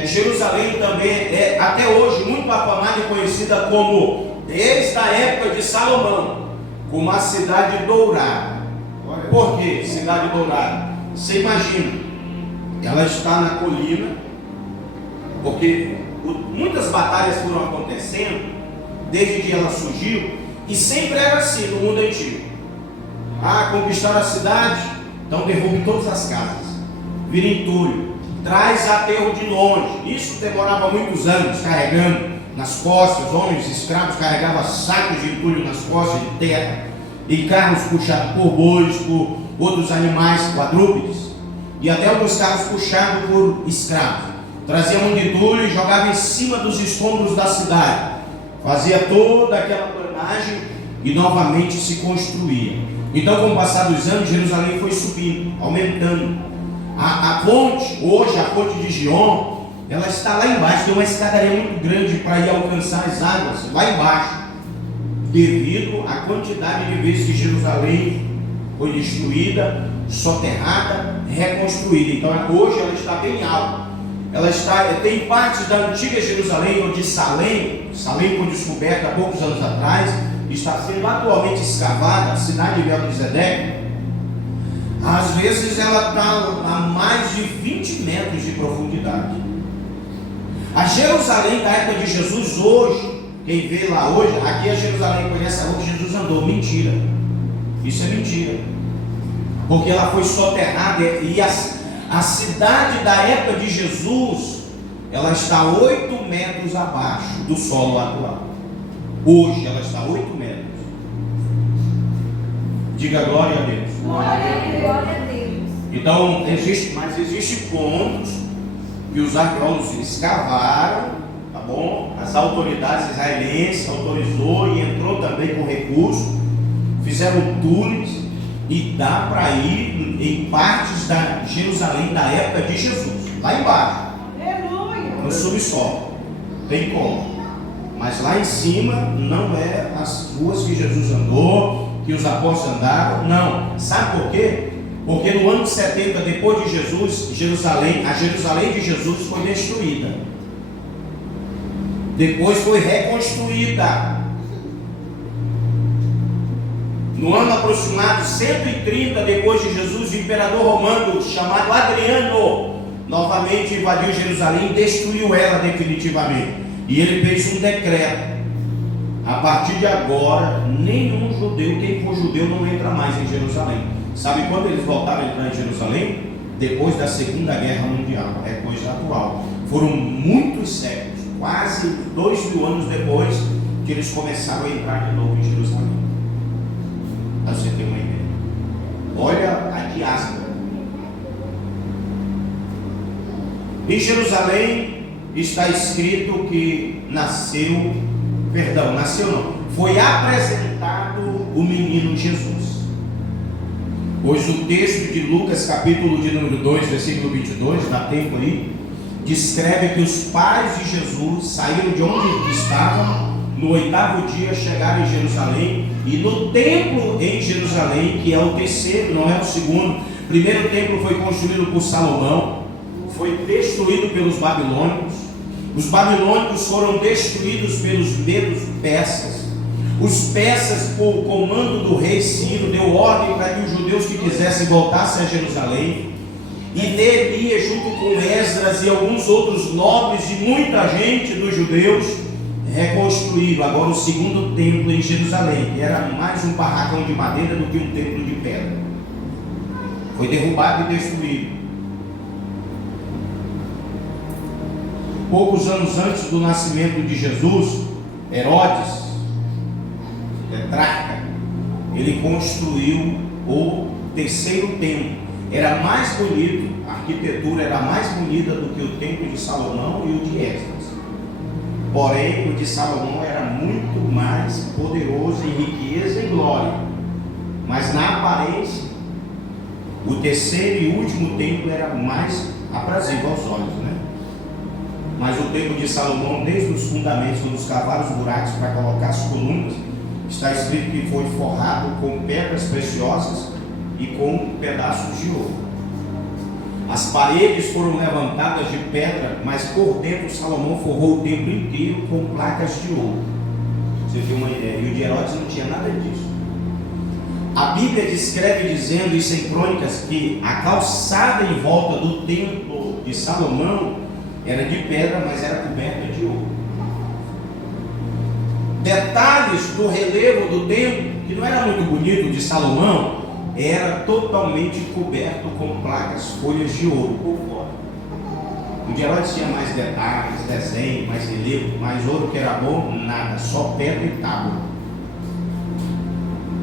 Jerusalém também é até hoje muito afamada e conhecida como, desde a época de Salomão, como a cidade dourada. Por que cidade dourada? Você imagina, ela está na colina, porque muitas batalhas foram acontecendo desde que ela surgiu, e sempre era assim no mundo antigo. Conquistar a cidade, então derrube todas as casas, vira entulho, traz aterro de longe. Isso demorava muitos anos, carregando nas costas. Os homens escravos carregavam sacos de entulho nas costas, de terra, e carros puxados por bois, por outros animais quadrúpedes, e até alguns carros puxados por escravos. Trazia muito entulho e jogava em cima dos escombros da cidade, fazia toda aquela planagem e novamente se construía. Então, com o passar dos anos, Jerusalém foi subindo, aumentando. A ponte, hoje a ponte de Gion, ela está lá embaixo, tem uma escadaria muito grande para ir alcançar as águas lá embaixo, devido à quantidade de vezes que Jerusalém foi destruída, soterrada, reconstruída. Então hoje ela está bem alta. Tem partes da antiga Jerusalém, ou de Salém foi descoberta há poucos anos atrás, está sendo atualmente escavada, a cidade de Melquisedeque. Às vezes ela está a mais de 20 metros de profundidade. A Jerusalém da época de Jesus hoje, quem vê lá hoje, aqui a Jerusalém conhece a rua que Jesus andou. Mentira. Isso é mentira. Porque ela foi soterrada, e a cidade da época de Jesus, ela está 8 metros abaixo do solo atual. Hoje ela está 8 metros. Diga glória a Deus. Glória a Deus. Então, existe pontos que os arqueólogos escavaram, tá bom? As autoridades israelenses autorizou e entrou também com recurso, fizeram túneis, e dá para ir em partes da Jerusalém da época de Jesus, lá embaixo, no subsolo, tem como. Mas lá em cima não é as ruas que Jesus andou, que os apóstolos andaram, não. Sabe por quê? Porque no ano 70 depois de Jesus, a Jerusalém de Jesus foi destruída. Depois foi reconstruída. No ano aproximado 130 depois de Jesus, o imperador romano chamado Adriano novamente invadiu Jerusalém e destruiu ela definitivamente. E ele fez um decreto: a partir de agora, nenhum judeu, quem for judeu, não entra mais em Jerusalém. Sabe quando eles voltaram a entrar em Jerusalém? Depois da Segunda Guerra Mundial. É coisa atual. Foram muitos séculos, quase 2000 anos depois, que eles começaram a entrar de novo em Jerusalém. Para você ter uma ideia. Olha a diáspora. Em Jerusalém está escrito que foi apresentado o menino Jesus. Pois o texto de Lucas, capítulo de número 2, versículo 22, dá tempo aí, descreve que os pais de Jesus saíram de onde estavam, no 8º dia chegaram em Jerusalém, e no templo em Jerusalém, que é o terceiro, não é o segundo. O primeiro templo foi construído por Salomão, foi destruído pelos babilônicos. Os babilônicos foram destruídos pelos medos persas. Os persas, por comando do rei Ciro, deu ordem para que os judeus que quisessem voltassem a Jerusalém. E Neemias, junto com Esdras e alguns outros nobres e muita gente dos judeus, reconstruíram agora o segundo templo em Jerusalém, que era mais um barracão de madeira do que um templo de pedra. Foi derrubado e destruído. Poucos anos antes do nascimento de Jesus, Herodes, tetrarca, ele construiu o terceiro templo. Era mais bonito, a arquitetura era mais bonita do que o templo de Salomão e o de Esdras. Porém, o de Salomão era muito mais poderoso em riqueza e glória. Mas na aparência, o terceiro e último templo era mais aprazível aos olhos, né? Mas o templo de Salomão, desde os fundamentos, quando os cavaram os buracos para colocar as colunas, está escrito que foi forrado com pedras preciosas e com pedaços de ouro. As paredes foram levantadas de pedra, mas por dentro Salomão forrou o templo inteiro com placas de ouro. Você viu uma ideia? E o de Herodes não tinha nada disso. A Bíblia descreve dizendo, isso em Crônicas, que a calçada em volta do templo de Salomão era de pedra, mas era coberta de ouro. Detalhes do relevo do templo, que não era muito bonito, de Salomão, era totalmente coberto com placas, folhas de ouro por fora. O de Herodes tinha mais detalhes, desenho, mais relevo, mais ouro que era bom, nada, só pedra e tábua.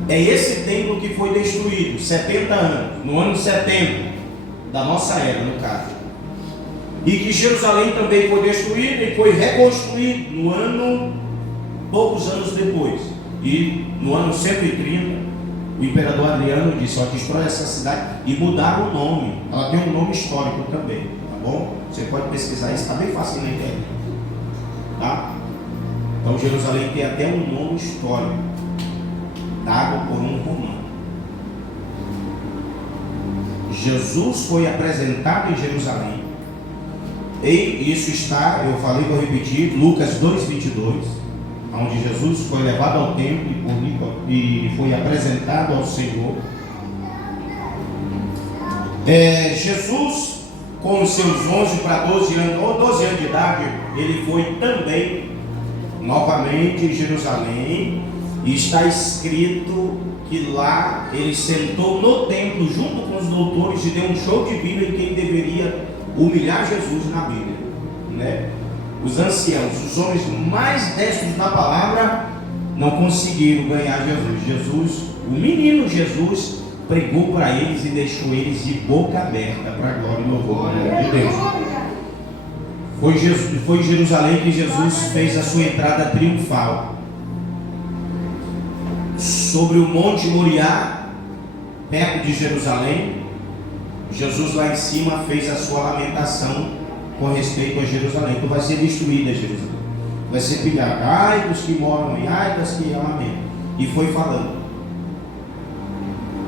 É esse templo que foi destruído, 70 anos, no ano 70 da nossa era, no caso. E que Jerusalém também foi destruída e foi reconstruído no ano, poucos anos depois. E no ano 130, o imperador Adriano disse: ó, destrói essa cidade, e mudaram o nome. Ela tem um nome histórico também, tá bom? Você pode pesquisar isso, está bem fácil na internet, tá? Então Jerusalém tem até um nome histórico, dado por um romano. Jesus foi apresentado em Jerusalém, e isso está, eu falei, vou repetir, Lucas 2:22, onde Jesus foi levado ao templo e foi apresentado ao Senhor. Jesus, com os seus 11 para 12 anos, ou 12 anos de idade, ele foi também novamente em Jerusalém, e está escrito que lá ele sentou no templo junto com os doutores e deu um show de Bíblia em quem deveria humilhar Jesus na Bíblia, né? Os anciãos, os homens mais destros na palavra, não conseguiram ganhar Jesus. O menino Jesus pregou para eles e deixou eles de boca aberta para a glória e louvor de Deus. Foi em Jerusalém que Jesus fez a sua entrada triunfal. Sobre o Monte Moriá, perto de Jerusalém, Jesus lá em cima fez a sua lamentação com respeito a Jerusalém. Tu vai ser destruída, Jerusalém. Vai ser pilhada. Ai dos que moram aí, ai das que lamentam. E foi falando.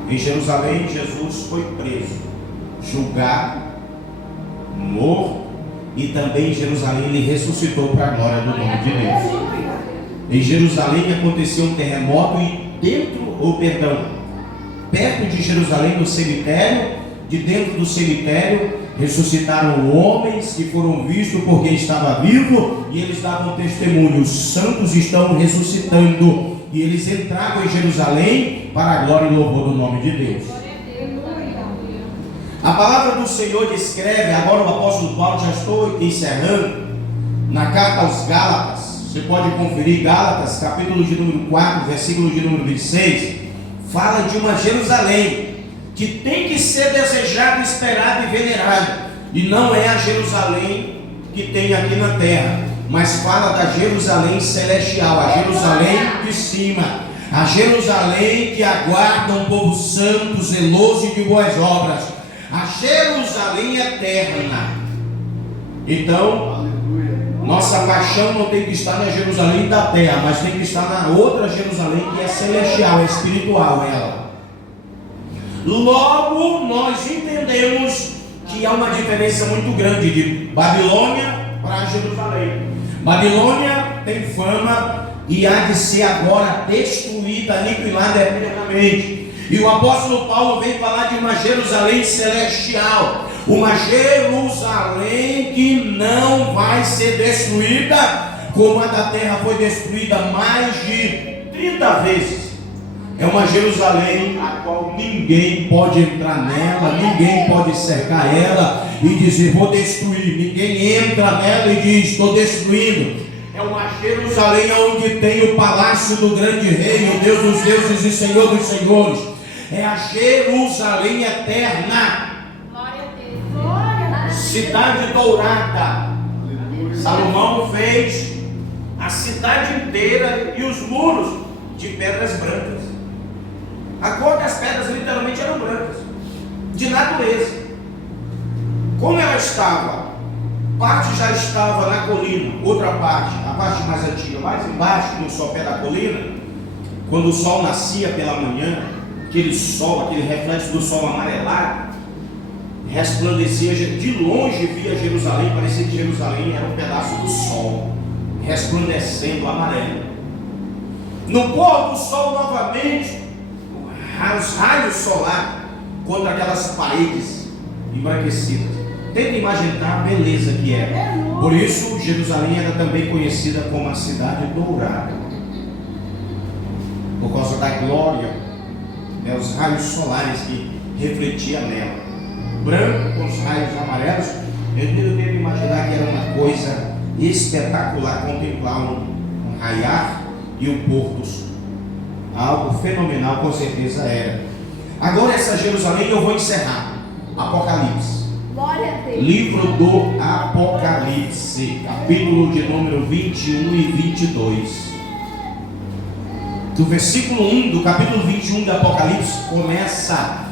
Em Jerusalém, Jesus foi preso, julgado, morto, e também em Jerusalém ele ressuscitou para a glória do nome de Deus. Em Jerusalém aconteceu um terremoto e perto de Jerusalém, no cemitério, de dentro do cemitério, ressuscitaram homens que foram vistos por quem estava vivo, e eles davam testemunho: os santos estão ressuscitando. E eles entravam em Jerusalém para a glória e louvor do nome de Deus. A palavra do Senhor descreve, agora o apóstolo Paulo, já estou encerrando, na carta aos Gálatas, você pode conferir, Gálatas, capítulo de número 4, versículo de número 26, fala de uma Jerusalém que tem que ser desejado, esperado e venerado, e não é a Jerusalém que tem aqui na terra, mas fala da Jerusalém celestial, a Jerusalém de cima, a Jerusalém que aguarda um povo santo, zeloso e de boas obras, a Jerusalém eterna. Então, nossa paixão não tem que estar na Jerusalém da terra, mas tem que estar na outra Jerusalém que é celestial, é espiritual ela. Logo, nós entendemos que há uma diferença muito grande de Babilônia para Jerusalém. Babilônia tem fama e há de ser agora destruída, aniquilada eternamente. E o apóstolo Paulo vem falar de uma Jerusalém celestial, uma Jerusalém que não vai ser destruída como a da terra foi destruída mais de 30 vezes. É uma Jerusalém a qual ninguém pode entrar nela, ninguém pode cercar ela e dizer vou destruir. Ninguém entra nela e diz estou destruindo. É uma Jerusalém onde tem o palácio do grande rei, o Deus dos deuses e Senhor dos senhores. É a Jerusalém eterna, cidade dourada. Salomão fez a cidade inteira e os muros de pedras brancas. A cor das pedras literalmente eram brancas, de natureza. Como ela estava? Parte já estava na colina, outra parte, a parte mais antiga, mais embaixo, no sopé da colina, quando o sol nascia pela manhã, aquele sol, aquele reflexo do sol amarelado, resplandecia, de longe via Jerusalém, parecia que Jerusalém era um pedaço do sol, resplandecendo amarelo. No pôr do sol novamente, os raios solares contra aquelas paredes embranquecidas. Tenta imaginar a beleza que era. Por isso Jerusalém era também conhecida como a cidade dourada, por causa da glória, os raios solares que refletiam nela. Branco com os raios amarelos. Eu devo imaginar que era uma coisa espetacular contemplar um raiar e o pôr do sol. Algo fenomenal, com certeza era. Agora essa Jerusalém eu vou encerrar. Apocalipse. Glória a Deus. Livro do Apocalipse, capítulo de número 21 e 22. Do versículo 1 do capítulo 21 do Apocalipse começa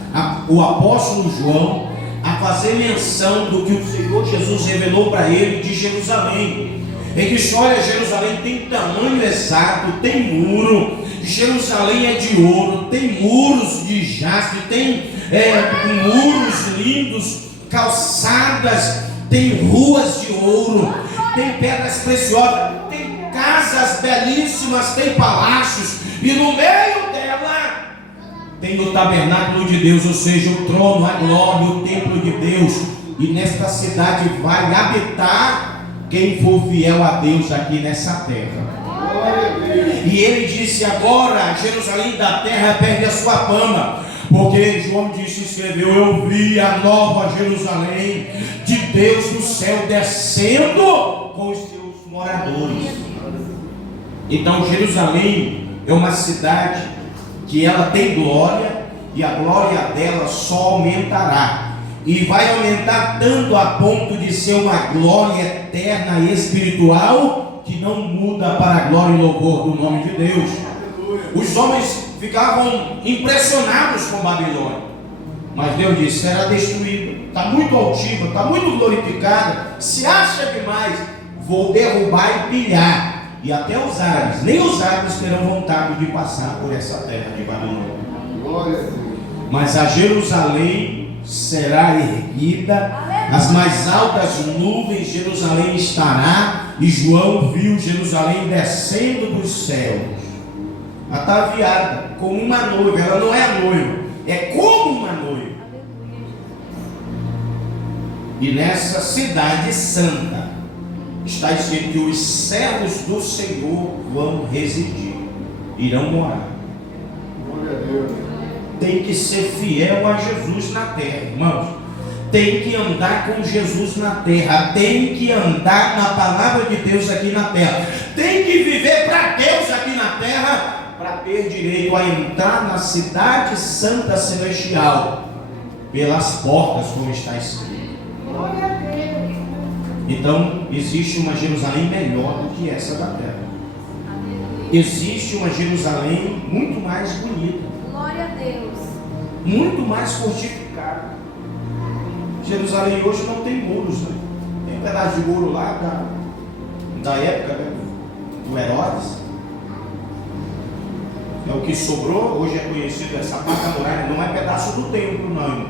o apóstolo João a fazer menção do que o Senhor Jesus revelou para ele de Jerusalém. Ele disse: olha, Jerusalém tem tamanho exato, tem muro, Jerusalém é de ouro, tem muros de jaspe, tem muros lindos, calçadas, tem ruas de ouro, tem pedras preciosas, tem casas belíssimas, tem palácios, e no meio dela tem o tabernáculo de Deus, ou seja, o trono, a glória, o templo de Deus. E nesta cidade vai habitar quem for fiel a Deus aqui nessa terra. E ele disse: agora Jerusalém da terra perde a sua fama, porque João disse, escreveu: eu vi a nova Jerusalém de Deus do céu descendo com os seus moradores. Então Jerusalém é uma cidade que ela tem glória, e a glória dela só aumentará. E vai aumentar tanto a ponto de ser uma glória eterna e espiritual que não muda para a glória e louvor do nome de Deus. Os homens ficavam impressionados com Babilônia, mas Deus disse: será destruída, está muito altiva, está muito glorificada, se acha demais, vou derrubar e pilhar. E até os árabes, nem os árabes terão vontade de passar por essa terra de Babilônia. Glória a Deus. Mas a Jerusalém será erguida, as mais altas nuvens Jerusalém estará, e João viu Jerusalém descendo dos céus, ataviada como uma noiva. Ela não é a noiva, é como uma noiva. E nessa cidade santa está escrito que os servos do Senhor vão residir, irão morar. Glória a Deus. Tem que ser fiel a Jesus na terra, irmãos. Tem que andar com Jesus na terra. Tem que andar na palavra de Deus aqui na terra. Tem que viver para Deus aqui na terra, para ter direito a entrar na cidade santa celestial pelas portas, como está escrito. Glória a Deus. Então existe uma Jerusalém melhor do que essa da terra. Existe uma Jerusalém muito mais bonita, Glória a Deus. muito mais fortificada. Jerusalém hoje não tem muros, né? Tem um pedaço de muro lá da época, né? Do Herodes. É o que sobrou. Hoje é conhecido essa parte da muralha. Não é pedaço do templo, não.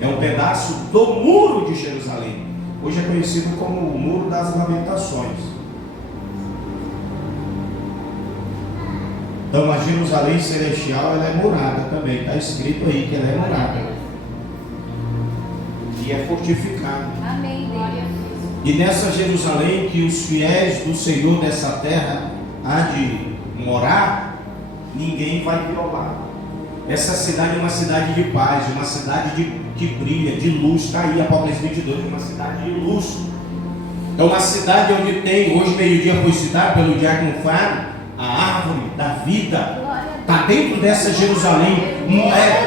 É um pedaço do muro de Jerusalém. Hoje é conhecido como o Muro das Lamentações. Então a Jerusalém celestial, ela é murada também. Está escrito aí que ela é murada. E é fortificada. Amém. Glória a Deus. E nessa Jerusalém que os fiéis do Senhor dessa terra há de morar, ninguém vai violar. Essa cidade é uma cidade de paz, uma cidade que brilha, de luz. Está aí Apocalipse 22, uma cidade de luz. É uma cidade onde tem, hoje meio-dia foi citado pelo diácono Fábio, a árvore da vida. Está dentro dessa Jerusalém.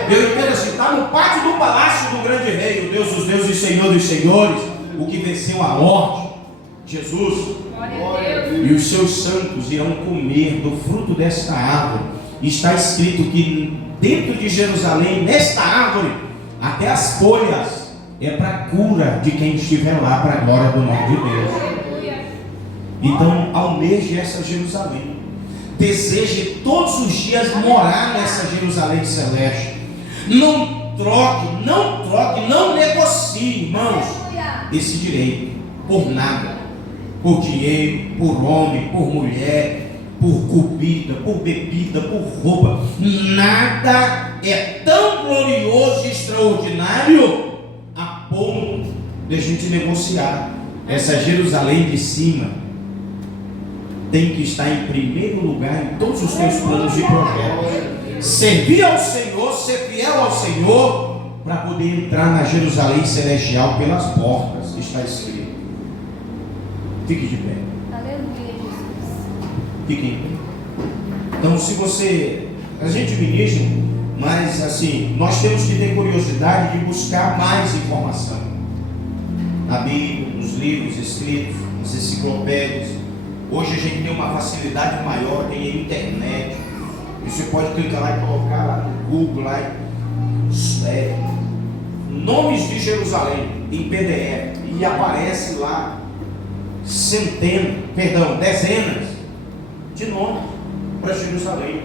Eu entendo assim, está no pátio do palácio do grande rei, o Deus dos deuses e Senhor dos senhores, o que venceu a morte, Jesus. Glória a Deus. E os seus santos irão comer do fruto desta árvore. Está escrito que dentro de Jerusalém, nesta árvore, até as folhas é para a cura de quem estiver lá, para a glória do nome de Deus. Então almeje essa Jerusalém. Deseje todos os dias morar nessa Jerusalém celeste. Não troque, não negocie, irmãos, esse direito por nada, por dinheiro, por homem, por mulher, por comida, por bebida, por roupa. Nada é tão glorioso e extraordinário a ponto de a gente negociar. Essa Jerusalém de cima tem que estar em primeiro lugar em todos os teus planos e projetos. Servir ao Senhor, ser fiel ao Senhor, para poder entrar na Jerusalém celestial pelas portas, está escrito. Fique de pé. Aleluia, Jesus. Fique em pé. Então, se você, a gente ministra, mas assim, nós temos que ter curiosidade de buscar mais informação na Bíblia, nos livros escritos, nas enciclopédias. Hoje a gente tem uma facilidade maior, tem a internet. Você pode clicar lá e colocar lá no Google, lá, nomes de Jerusalém em PDF, e aparece lá dezenas de nomes para Jerusalém,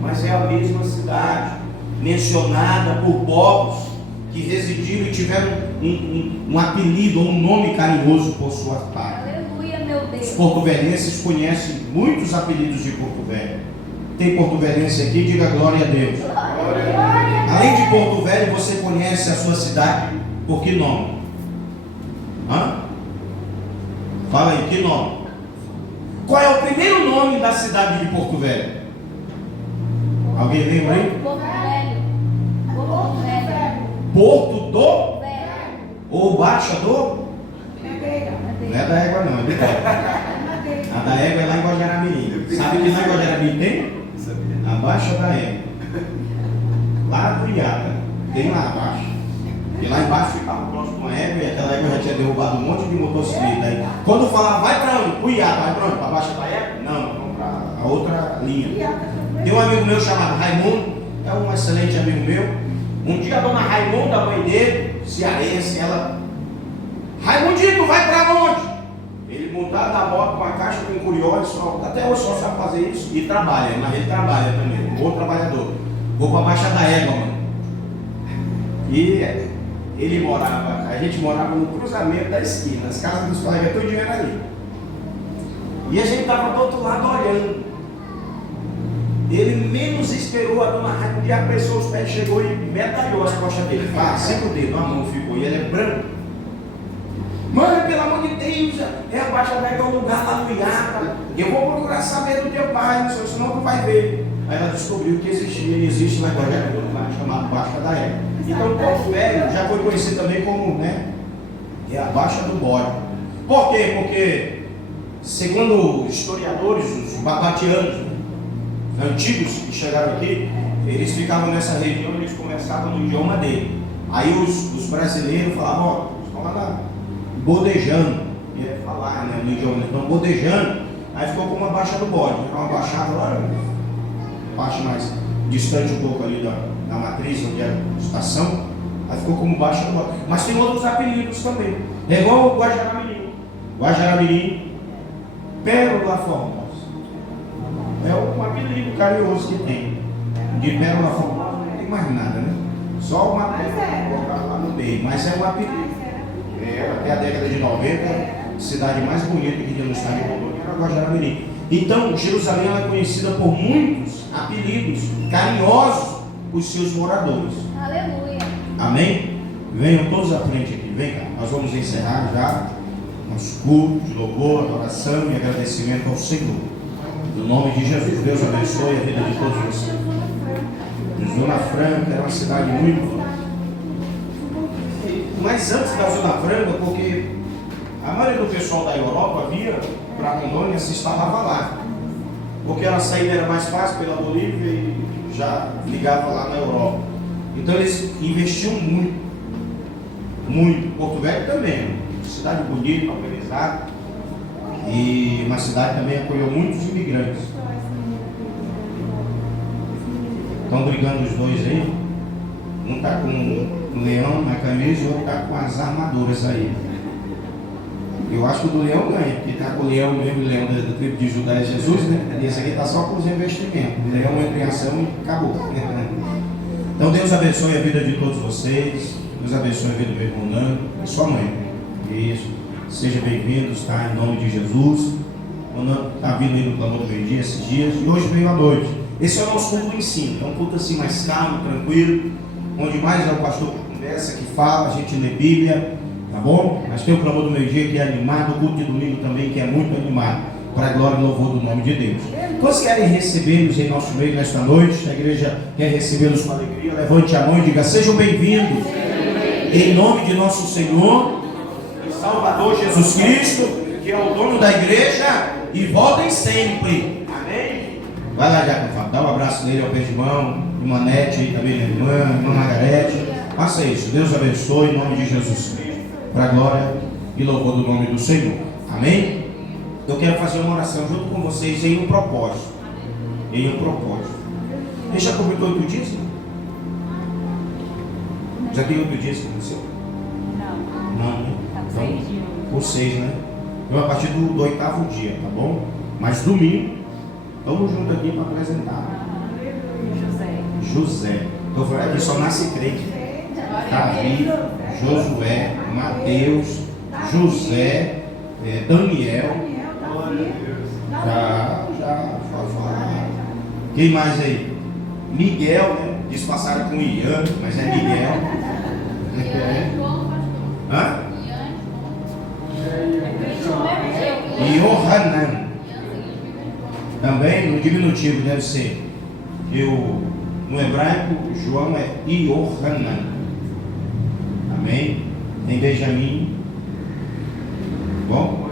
mas é a mesma cidade, mencionada por povos que residiram e tiveram um apelido ou um nome carinhoso por sua parte. Aleluia, meu Deus. Os porto-velhenses conhecem muitos apelidos de Porto Velho. Tem porto-velhense aqui? Diga glória a Deus. Além de Porto Velho, você conhece a sua cidade por que nome? Fala aí, que nome? Qual é o primeiro nome da cidade de Porto Velho? Alguém lembra aí? Porto Velho. Porto Velho. Porto do? Velho. Ou Baixa do? Não é da égua não, é do Porto. A da égua é lá em Guajaramirim. Sabe que lá em Guajaramirim tem? A Baixa da égua. Lá do Iata. Tem lá abaixo. E lá embaixo ficava próximo com a égua, e aquela égua já tinha derrubado um monte de motocicleta. Aí, quando falava, vai para onde? O Iata, vai para onde? Para a Baixa da égua? Não, vamos para a outra linha. Tem um amigo meu chamado Raimundo, é um excelente amigo meu. Um dia a dona Raimunda, a mãe dele, cearense, ela... Raimundinho, tu vai para onde? Ele montado na moto com a caixa com curioso, até hoje só sabe fazer isso. E trabalha, mas ele trabalha também, um outro trabalhador. Vou para a Baixa da égua, mano. E ele morava, a gente morava no cruzamento da esquina, as casas dos colegas todos eram ali. E a gente estava do outro lado olhando. Ele menos esperou, a dona Raimunda e apressou os pés, chegou e metralhou as costas dele. 5 dedos, a mão ficou, e ele é branco. Mãe, pelo amor de Deus, é a Baixa da Égua, é um lugar lá no Iata. Eu vou procurar saber do teu pai, senão tu vai ver. Aí ela descobriu que existia, ele existe lá em Guajaramirim, um lugar chamado Baixa da Égua. Então, Porto Velho já foi conhecido também como, é a Baixa do Bode. Por quê? Porque, segundo historiadores, os babatianos antigos que chegaram aqui, eles ficavam nessa região, eles conversavam no idioma dele. Aí os brasileiros falavam, estão lá bodejando, ia falar, no idioma, então bodejando. Aí ficou como uma Baixa do Bode, era uma baixada lá, parte mais distante um pouco ali da matriz, onde era a estação, aí ficou como Baixa do Bode. Mas tem outros apelidos também, é igual o Guajaramirim, Pérola Formosa. É um apelido carinhoso que tem. De Pérola Formosa não tem mais nada, né? Só uma pérola lá no meio, mas é um apelido. Até a década de 90, a cidade mais bonita que tinha no estado de Rondônia era Guajaramirim. Então, Jerusalém é conhecida por muitos apelidos carinhosos por seus moradores. Aleluia. Amém? Venham todos à frente aqui, vem cá. Nós vamos encerrar já nosso culto de louvor, adoração e agradecimento ao Senhor. No nome de Jesus, Deus abençoe a vida de todos vocês. Zona Franca era uma cidade muito... Mas antes da Zona Franca, porque a maioria do pessoal da Europa via para Rondônia, se instalava lá. Porque a saída era mais fácil pela Bolívia e já ligava lá na Europa. Então eles investiam muito. Muito. Porto Velho também. Cidade bonita, organizada. E uma cidade também acolheu muitos imigrantes. Estão brigando os dois aí. Um está com um leão na camisa e o outro está com as armaduras aí. Eu acho que o do leão ganha, porque está com o leão mesmo, o leão da tribo de Judá é Jesus, né? E esse aqui está só com os investimentos. O leão entra em ação e acabou. Então Deus abençoe a vida de todos vocês. Deus abençoe a vida do meu irmão Nando e sua mãe. Isso. Sejam bem-vindos, tá? Em nome de Jesus. O Nando está vindo aí no clamor do meio-dia esses dias e hoje veio à noite. Esse é o nosso culto do ensino. É um culto assim mais calmo, tranquilo, onde mais é o pastor que conversa, que fala, a gente lê Bíblia, tá bom? Mas tem o clamor do meio-dia que é animado, o culto de domingo também que é muito animado, para a glória e louvor do nome de Deus. Todos querem recebê-los em nosso meio nesta noite, a igreja quer recebê-los com alegria, levante a mão e diga: sejam bem-vindos, em nome de nosso Senhor e Salvador Jesus Cristo, que é o dono da igreja, e voltem sempre. Amém? Vai lá, Jacob, dá um abraço nele ao pé de mão, irmã Nete aí também, irmã Margarete. Faça isso, Deus abençoe em nome de Jesus Cristo, para a glória e louvor do nome do Senhor. Amém? Eu quero fazer uma oração junto com vocês em um propósito. Em um propósito. Ele já completou 8 dias? Já tem 8 dias que aconteceu? Não, né? Então, ou 6, né? Então, a partir do 8º dia, tá bom? Mas domingo, estamos juntos aqui para apresentar. José. Estou falando aqui, só nasce crente. Davi, Josué, Mateus, José, Daniel. Já pode falar. Quem mais aí? Miguel, né? Disfarçaram com Ian, mas é Miguel. Hã? Yohanan. Também no diminutivo deve ser. No hebraico, João é Yohanan. Amém? Tem Benjamim. Bom?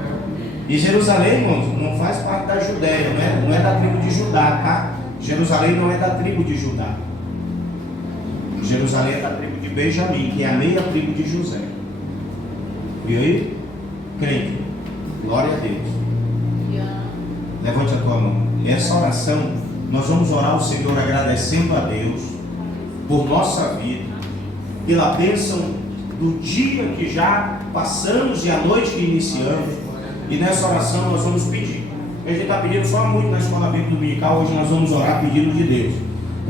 E Jerusalém, irmãos, não faz parte da Judéia, não é da tribo de Judá, tá? Jerusalém não é da tribo de Judá. Jerusalém é da tribo de Benjamim, que é a meia tribo de José. Viu aí? Crente. Glória a Deus. Levante a tua mão. Nessa oração, nós vamos orar ao Senhor agradecendo a Deus por nossa vida, pela bênção do dia que já passamos e a noite que iniciamos. E nessa oração nós vamos pedir. A gente está pedindo só muito na escola bíblica dominical. Hoje nós vamos orar pedindo de Deus,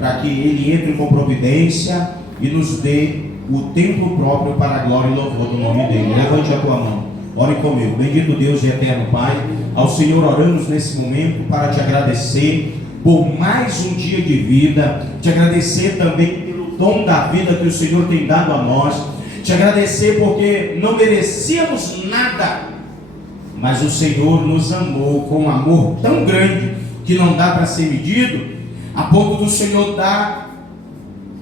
para que Ele entre com providência e nos dê o tempo próprio para a glória e louvor do nome dEle. Levante a tua mão, ore comigo. Bendito Deus e eterno Pai, ao Senhor oramos nesse momento para te agradecer por mais um dia de vida, te agradecer também pelo dom da vida que o Senhor tem dado a nós, te agradecer porque não merecíamos nada, mas o Senhor nos amou com um amor tão grande que não dá para ser medido, a ponto do Senhor dar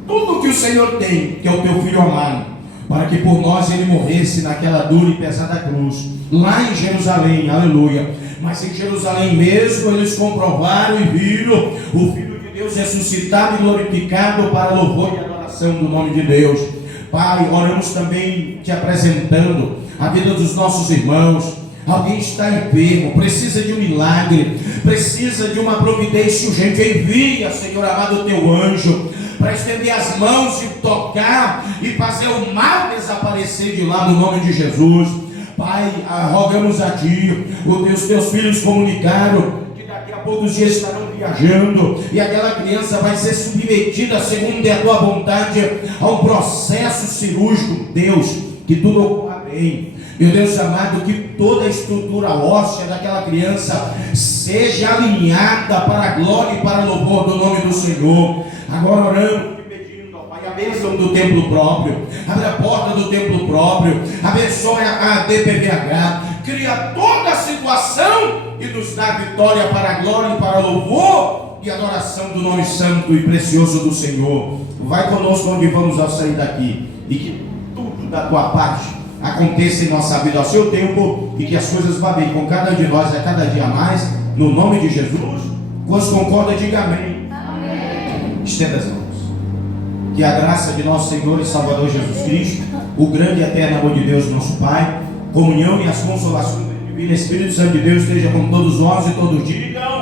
tudo o que o Senhor tem, que é o teu Filho amado, para que por nós Ele morresse naquela dura e pesada cruz, lá em Jerusalém, aleluia. Mas em Jerusalém mesmo eles comprovaram e viram o Filho de Deus ressuscitado e glorificado para louvor e adoração do nome de Deus. Pai, oramos também te apresentando a vida dos nossos irmãos. Alguém está enfermo, precisa de um milagre, precisa de uma providência urgente. Envia, Senhor amado, o teu anjo para estender as mãos e tocar e fazer o mal desaparecer de lá no nome de Jesus. Pai, rogamos a Ti, teus filhos comunicaram que daqui a poucos dias estarão viajando e aquela criança vai ser submetida, segundo a Tua vontade, a um processo cirúrgico. Deus, que tudo ocorra bem. Meu Deus amado, que toda a estrutura óssea daquela criança seja alinhada para a glória e para o louvor do nome do Senhor. Agora oramos e pedindo, ó Pai, a bênção do templo próprio, abre a porta do templo próprio, abençoe a DPVH, cria toda a situação e nos dá vitória para a glória e para o louvor e adoração do nome santo e precioso do Senhor. Vai conosco onde vamos ao sair daqui, e que tudo da tua parte aconteça em nossa vida ao seu tempo, e que as coisas vá bem com cada um de nós a cada dia mais, no nome de Jesus. Quantos concordam, diga amém. Amém. Estenda as mãos. Que a graça de nosso Senhor e Salvador Jesus Cristo, o grande e eterno amor de Deus nosso Pai, comunhão e as consolações do Divino Espírito Santo de Deus esteja com todos nós, e todos digam